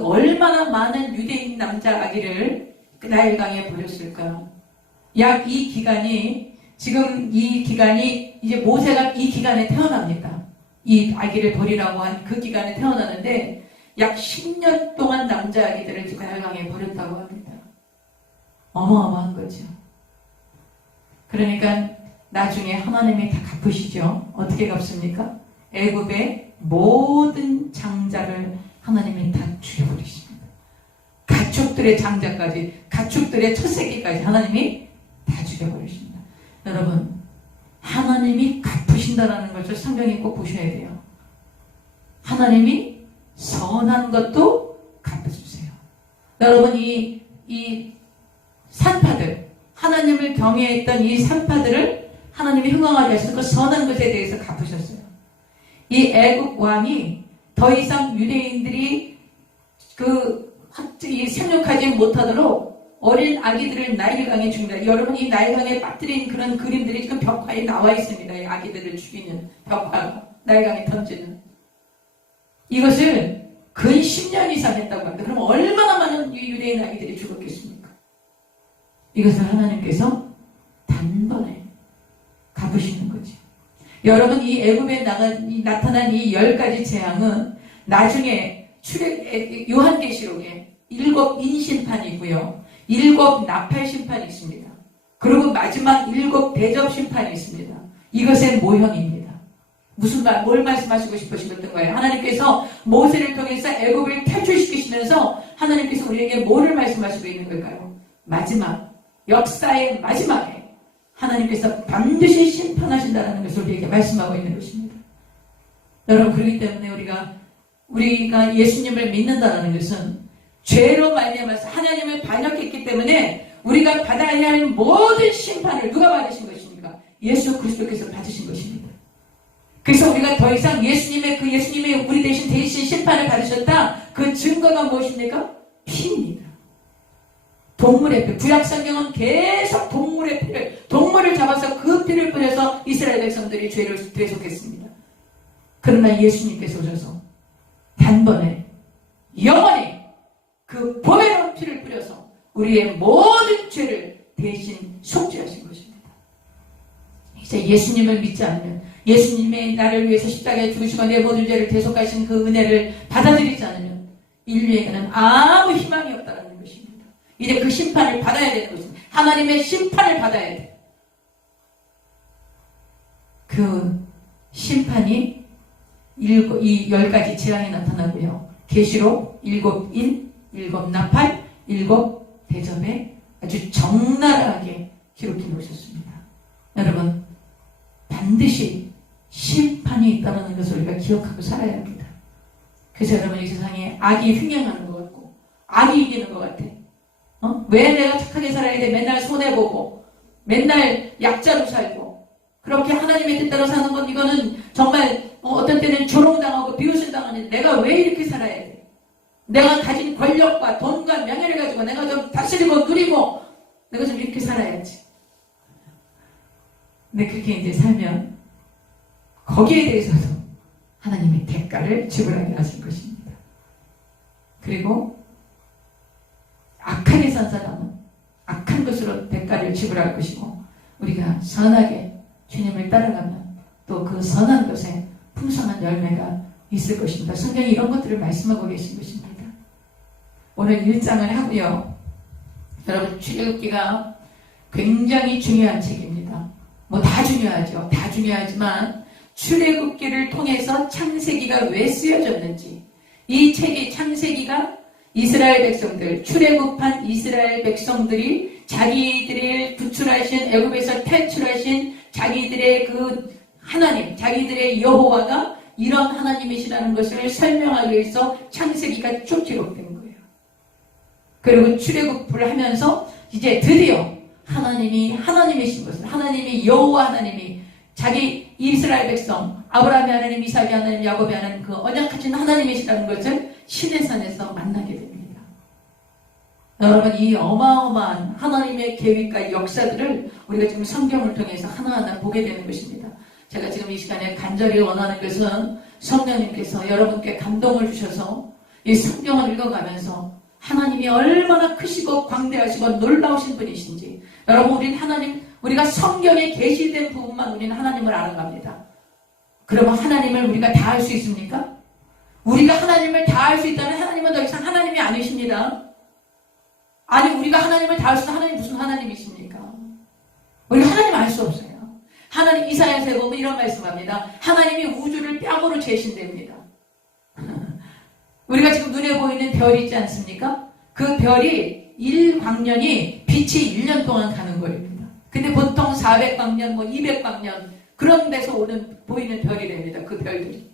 얼마나 많은 유대인 남자 아기를 나일강에 버렸을까. 약 이 기간이 지금 이 기간이 이제 모세가 이 기간에 태어납니다. 이 아기를 버리라고 한 그 기간에 태어나는데 약 10년 동안 남자 아기들을 나일강에 버렸다고 합니다. 어마어마한 거죠. 그러니까 나중에 하나님이 다 갚으시죠. 어떻게 갚습니까? 애굽의 모든 장자를 하나님이 다 죽여버리십니다. 가축들의 장자까지, 가축들의 첫 새끼까지 하나님이 다 죽여버리십니다. 여러분, 하나님이 갚으신다는 것을 성경에 꼭 보셔야 돼요. 하나님이 선한 것도 갚아주세요. 여러분, 이 산파들, 하나님을 경외했던 이 산파들을 하나님이 흥왕하게 하셔서 그 선한 것에 대해서 갚으셨어요. 이 애국 왕이 더 이상 유대인들이 생육하지 못하도록 어린 아기들을 나일강에 죽인다. 여러분 이 나일강에 빠뜨린 그런 그림들이 지금 벽화에 나와 있습니다. 이 아기들을 죽이는 벽화, 나일강에 던지는. 이것을 근 10년 이상 했다고 합니다. 그럼 얼마나 많은 유대인 아기들이 죽었겠습니까? 이것을 하나님께서 단번에 갚으시는 거죠. 여러분 이 애굽에 나타난 이 10가지 재앙은 나중에 요한계시록에 7 인심판이고요. 7 나팔 심판이 있습니다. 그리고 마지막 7 대접 심판이 있습니다. 이것의 모형입니다. 뭘 말씀하시고 싶으셨던 거예요? 하나님께서 모세를 통해서 애굽을 탈출시키시면서 하나님께서 우리에게 뭐를 말씀하시고 있는 걸까요? 마지막, 역사의 마지막에 하나님께서 반드시 심판하신다는 것을 우리에게 말씀하고 있는 것입니다. 여러분, 그렇기 때문에 우리가 예수님을 믿는다는 것은 죄로 말미암아서 하나님을 반역했기 때문에 우리가 받아야 할 모든 심판을 누가 받으신 것입니까? 예수 그리스도께서 받으신 것입니다. 그래서 우리가 더 이상 예수님의 우리 대신 심판을 받으셨다. 그 증거가 무엇입니까? 피입니다. 동물의 피. 구약성경은 계속 동물을 잡아서 그 피를 뿌려서 이스라엘 백성들이 죄를 대속했습니다. 그러나 예수님께서 오셔서 단번에 영원히 그 보배로운 피를 뿌려서 우리의 모든 죄를 대신 속죄하신 것입니다. 이제 예수님을 믿지 않으면, 예수님의 나를 위해서 십자가에 죽으시고 내 모든 죄를 대속하신 그 은혜를 받아들이지 않으면 인류에게는 아무 희망이 없다는 것입니다. 이제 그 심판을 받아야 되는 것입니다. 하나님의 심판을 받아야 돼요. 그 심판이 이 10가지 재앙이 나타나고요. 계시록 7인, 7나팔, 7대접에 아주 적나라하게 기록해 놓으셨습니다. 여러분, 반드시 심판이 있다는 것을 우리가 기억하고 살아야 합니다. 그래서 여러분, 이 세상에 악이 횡행하는 것 같고 악이 이기는 것 같아. 왜 내가 착하게 살아야 돼? 맨날 손해보고 맨날 약자로 살고 그렇게 하나님의 뜻대로 사는 건 이거는 정말 어떤 때는 조롱당하고 비웃음당하는데 내가 왜 이렇게 살아야 돼? 내가 가진 권력과 돈과 명예를 가지고 내가 좀 다스리고 누리고 내가 좀 이렇게 살아야지. 근데 그렇게 이제 살면 거기에 대해서도 하나님의 대가를 지불하게 하실 것입니다. 그리고 악하게 산 사람은 악한 것으로 대가를 지불할 것이고 우리가 선하게 주님을 따라가면 또 그 선한 것에 풍성한 열매가 있을 것입니다. 성경이 이런 것들을 말씀하고 계신 것입니다. 오늘 1장을 하고요. 여러분, 출애굽기가 굉장히 중요한 책입니다. 뭐 다 중요하죠. 다 중요하지만 출애굽기를 통해서 창세기가 왜 쓰여졌는지, 이 책이 창세기가 이스라엘 백성들, 출애굽한 이스라엘 백성들이 자기들의 구출하신, 애굽에서 탈출하신 자기들의 그 하나님, 자기들의 여호와가 이런 하나님이시라는 것을 설명하기 위해서 창세기가 쭉 기록된 거예요. 그리고 출애굽을 하면서 이제 드디어 하나님이 하나님이신 것을, 하나님이 여호와 하나님이 자기 이스라엘 백성, 아브라함의 하나님, 이삭의 하나님, 야곱의 하나님, 그 언약하신 하나님이시라는 것을 시내산에서 만나게 됩니다. 여러분, 이 어마어마한 하나님의 계획과 역사들을 우리가 지금 성경을 통해서 하나하나 보게 되는 것입니다. 제가 지금 이 시간에 간절히 원하는 것은 성령님께서 여러분께 감동을 주셔서 이 성경을 읽어가면서 하나님이 얼마나 크시고 광대하시고 놀라우신 분이신지, 여러분, 우리가 성경에 계시된 부분만 우리는 하나님을 알아갑니다. 그러면 하나님을 우리가 다 알 수 있습니까? 우리가 하나님을 다 알 수 있다면 하나님은 더 이상 하나님이 아니십니다. 아니, 우리가 하나님을 다 알 수 있는 하나님 무슨 하나님이십니까? 우리가 하나님 알 수 없어요. 하나님, 이사야서에 보면 이런 말씀합니다. 하나님이 우주를 뺨으로 재신답니다. 우리가 지금 눈에 보이는 별이 있지 않습니까? 그 별이 1광년이 빛이 1년 동안 가는 거입니다. 근데 보통 400광년, 200광년 그런 데서 보이는 별이랍니다. 그 별들이.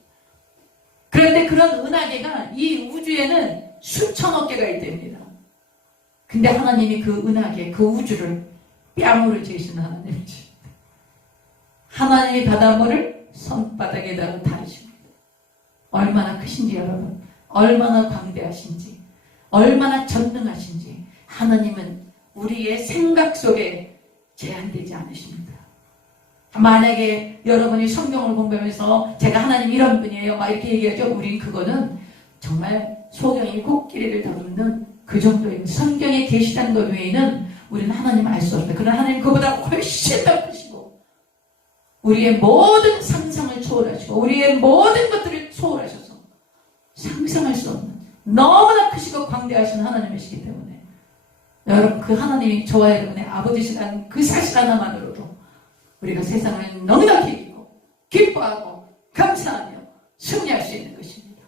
그런데 그런 은하계가 이 우주에는 수천억 개가 있답니다. 근데 하나님이 그 은하계, 그 우주를 뺨으로 재시는 하나님이십니다. 하나님의 바닷물을 손바닥에다가 다루십니다. 얼마나 크신지 여러분, 얼마나 광대하신지, 얼마나 전능하신지 하나님은 우리의 생각 속에 제한되지 않으십니다. 만약에 여러분이 성경을 공부하면서 제가 하나님 이런 분이에요 막 이렇게 얘기하죠. 우린 그거는 정말 소경이 코끼리를 다루는 그 정도입니다. 성경에 계시다는 것 외에는 우리는 하나님을 알 수 없습니다. 그러나 하나님 그보다 훨씬 더 크시고 우리의 모든 상상을 초월하시고 우리의 모든 것들을 초월하셔서 상상할 수 없는 너무나 크시고 광대하신 하나님이시기 때문에 여러분, 그 하나님이 저와 여러분의 아버지시라는 그 사실 하나만으로도 우리가 세상을 넉넉히 이기고 기뻐하고 감사하며 승리할 수 있는 것입니다.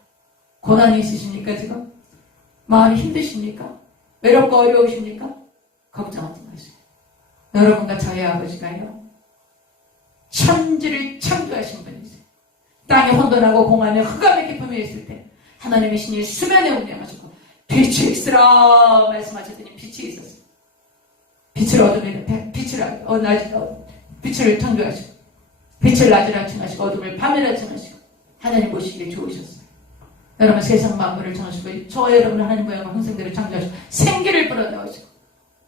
고난이 있으십니까? 지금? 마음이 힘드십니까? 외롭고 어려우십니까? 걱정하지 마세요. 여러분과 저희 아버지가요, 천지를 창조하신 분이세요. 땅이 혼돈하고 공안에 흑암의 깊음이 있을 때 하나님의 신이 수면에 운행하시고 빛이 있으라 말씀하셨더니 빛이 있었어요. 빛을 어둠에 빛을 창조하시고 빛을 낮이라 칭하시고 어둠을 밤이라 칭하시고 하나님 보시기에 좋으셨어요. 여러분 세상 만물을 창조하시고 저 여러분을 하나님 모양과 형상대로 창조하시고 생기를 불어넣으시고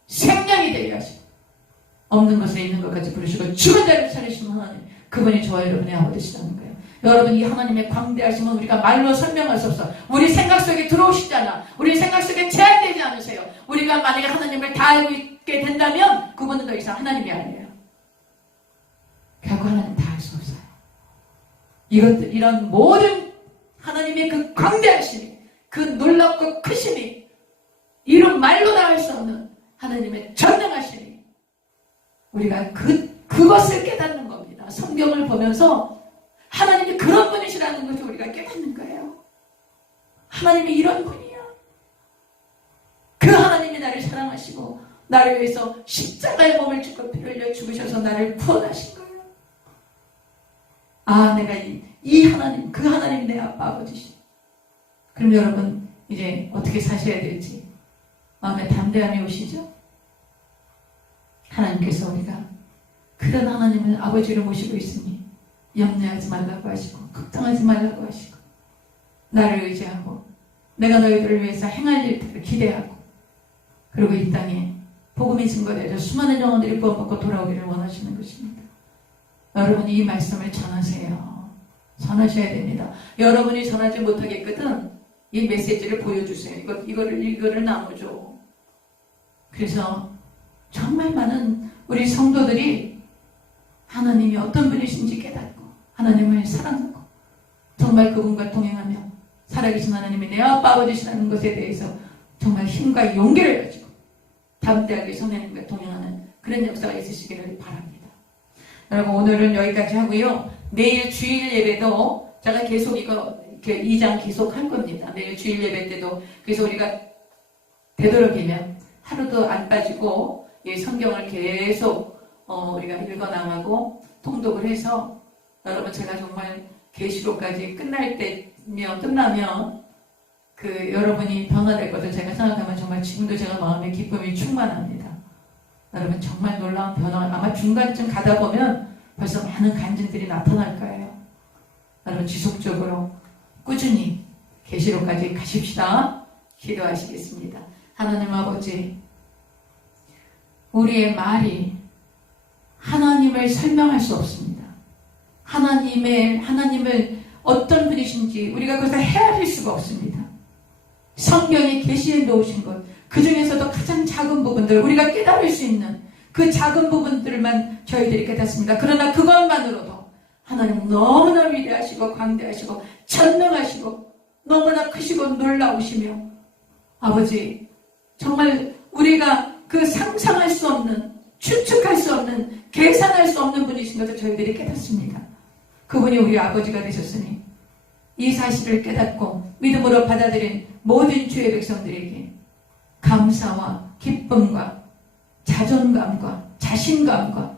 생명이 되게 하시고 없는 것에 있는 것까지 부르시고 죽은 자를 살리시는 하나님, 그분이 저와 여러분의 아버지시라는 거예요. 여러분 이 하나님의 광대하심은 우리가 말로 설명할 수 없어. 우리 생각 속에 들어오시지 않아. 우리 생각 속에 제한되지 않으세요. 우리가 만약에 하나님을 다 알고 있게 된다면 그분은 더 이상 하나님이 아니에요. 결국 하나님 다 알 수 없어요. 이런 모든 하나님의 그 광대하심이, 그 놀랍고 크심이, 이런 말로 다 할 수 없는 하나님의 전능하심이, 우리가 그것을 깨닫는 겁니다. 성경을 보면서 하나님이 그런 분이시라는 것을 우리가 깨닫는 거예요. 하나님이 이런 분이야. 그 하나님이 나를 사랑하시고 나를 위해서 십자가의 몸을 찢고 피를 흘려 죽으셔서 나를 구원하신 거예요. 아, 내가 이 하나님, 그 하나님 내 아빠 아버지시. 그럼 여러분 이제 어떻게 사셔야 될지 마음에 담대함이 오시죠? 하나님께서 우리가 그런 하나님을 아버지로 모시고 있으니 염려하지 말라고 하시고 걱정하지 말라고 하시고 나를 의지하고 내가 너희들을 위해서 행할 일들을 기대하고 그리고 이 땅에 복음이 증거되어 수많은 영혼들이 구원받고 돌아오기를 원하시는 것입니다. 여러분이 이 말씀을 전하세요. 전하셔야 됩니다. 여러분이 전하지 못하겠거든 이 메시지를 보여주세요. 이거를 나눠줘. 그래서 정말 많은 우리 성도들이 하나님이 어떤 분이신지 깨닫고 하나님을 사랑하고 정말 그분과 동행하며 살아계신 하나님이 내 아빠 아버지시라는 것에 대해서 정말 힘과 용기를 가지고 담대하게 성령님과 동행하는 그런 역사가 있으시기를 바랍니다. 여러분 오늘은 여기까지 하고요. 내일 주일 예배도 제가 계속 이렇게 2장 계속 할 겁니다. 내일 주일 예배 때도 그래서 우리가 되도록이면 하루도 안 빠지고 이 성경을 계속 우리가 읽어나가고 통독을 해서 여러분 제가 정말 계시록까지 끝나면 그 여러분이 변화될 것을 제가 생각하면 정말 지금도 제가 마음에 기쁨이 충만합니다. 여러분 정말 놀라운 변화 아마 중간쯤 가다 보면 벌써 많은 간증들이 나타날 거예요. 여러분 지속적으로 꾸준히 계시록까지 가십시다. 기도하시겠습니다. 하나님 아버지 우리의 말이 하나님을 설명할 수 없습니다. 하나님을 어떤 분이신지 우리가 그것을 헤아릴 수가 없습니다. 성경에 계시해 놓으신 것, 그 중에서도 가장 작은 부분들, 우리가 깨달을 수 있는 그 작은 부분들만 저희들이 깨닫습니다. 그러나 그것만으로도 하나님 너무나 위대하시고 광대하시고 전능하시고 너무나 크시고 놀라우시며 아버지 정말 우리가 그 상상할 수 없는 추측할 수 없는 계산할 수 없는 분이신 것을 저희들이 깨닫습니다. 그분이 우리 아버지가 되셨으니 이 사실을 깨닫고 믿음으로 받아들인 모든 주의 백성들에게 감사와 기쁨과 자존감과 자신감과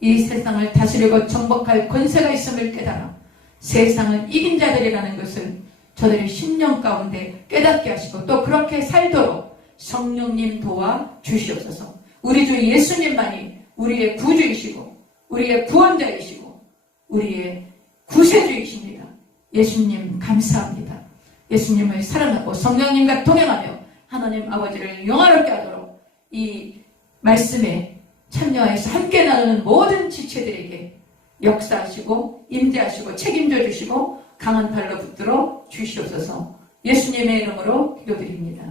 이 세상을 다스리고 정복할 권세가 있음을 깨달아 세상을 이긴 자들이라는 것을 저들의 심령 가운데 깨닫게 하시고 또 그렇게 살도록 성령님 도와 주시옵소서. 우리 주 예수님만이 우리의 구주이시고 우리의 구원자이시고 우리의 구세주이십니다. 예수님 감사합니다. 예수님을 사랑하고 성령님과 동행하며 하나님 아버지를 영화롭게 하도록 이 말씀에 참여해서 함께 나누는 모든 지체들에게 역사하시고 임재하시고 책임져 주시고 강한 팔로 붙들어 주시옵소서. 예수님의 이름으로 기도드립니다.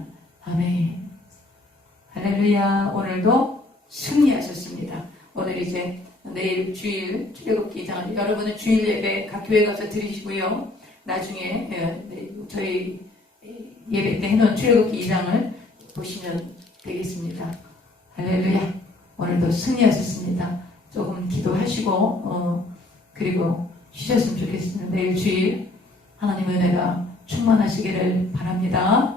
아멘. 할렐루야. 오늘도 승리하셨습니다. 오늘 이제 내일 주일 출애굽기 2장을 여러분은 주일 예배 각 교회 가서 드리시고요. 나중에 저희 예배 때 해놓은 출애굽기 2장을 보시면 되겠습니다. 할렐루야. 오늘도 승리하셨습니다. 조금 기도하시고 그리고 쉬셨으면 좋겠습니다. 내일 주일 하나님의 은혜가 충만하시기를 바랍니다.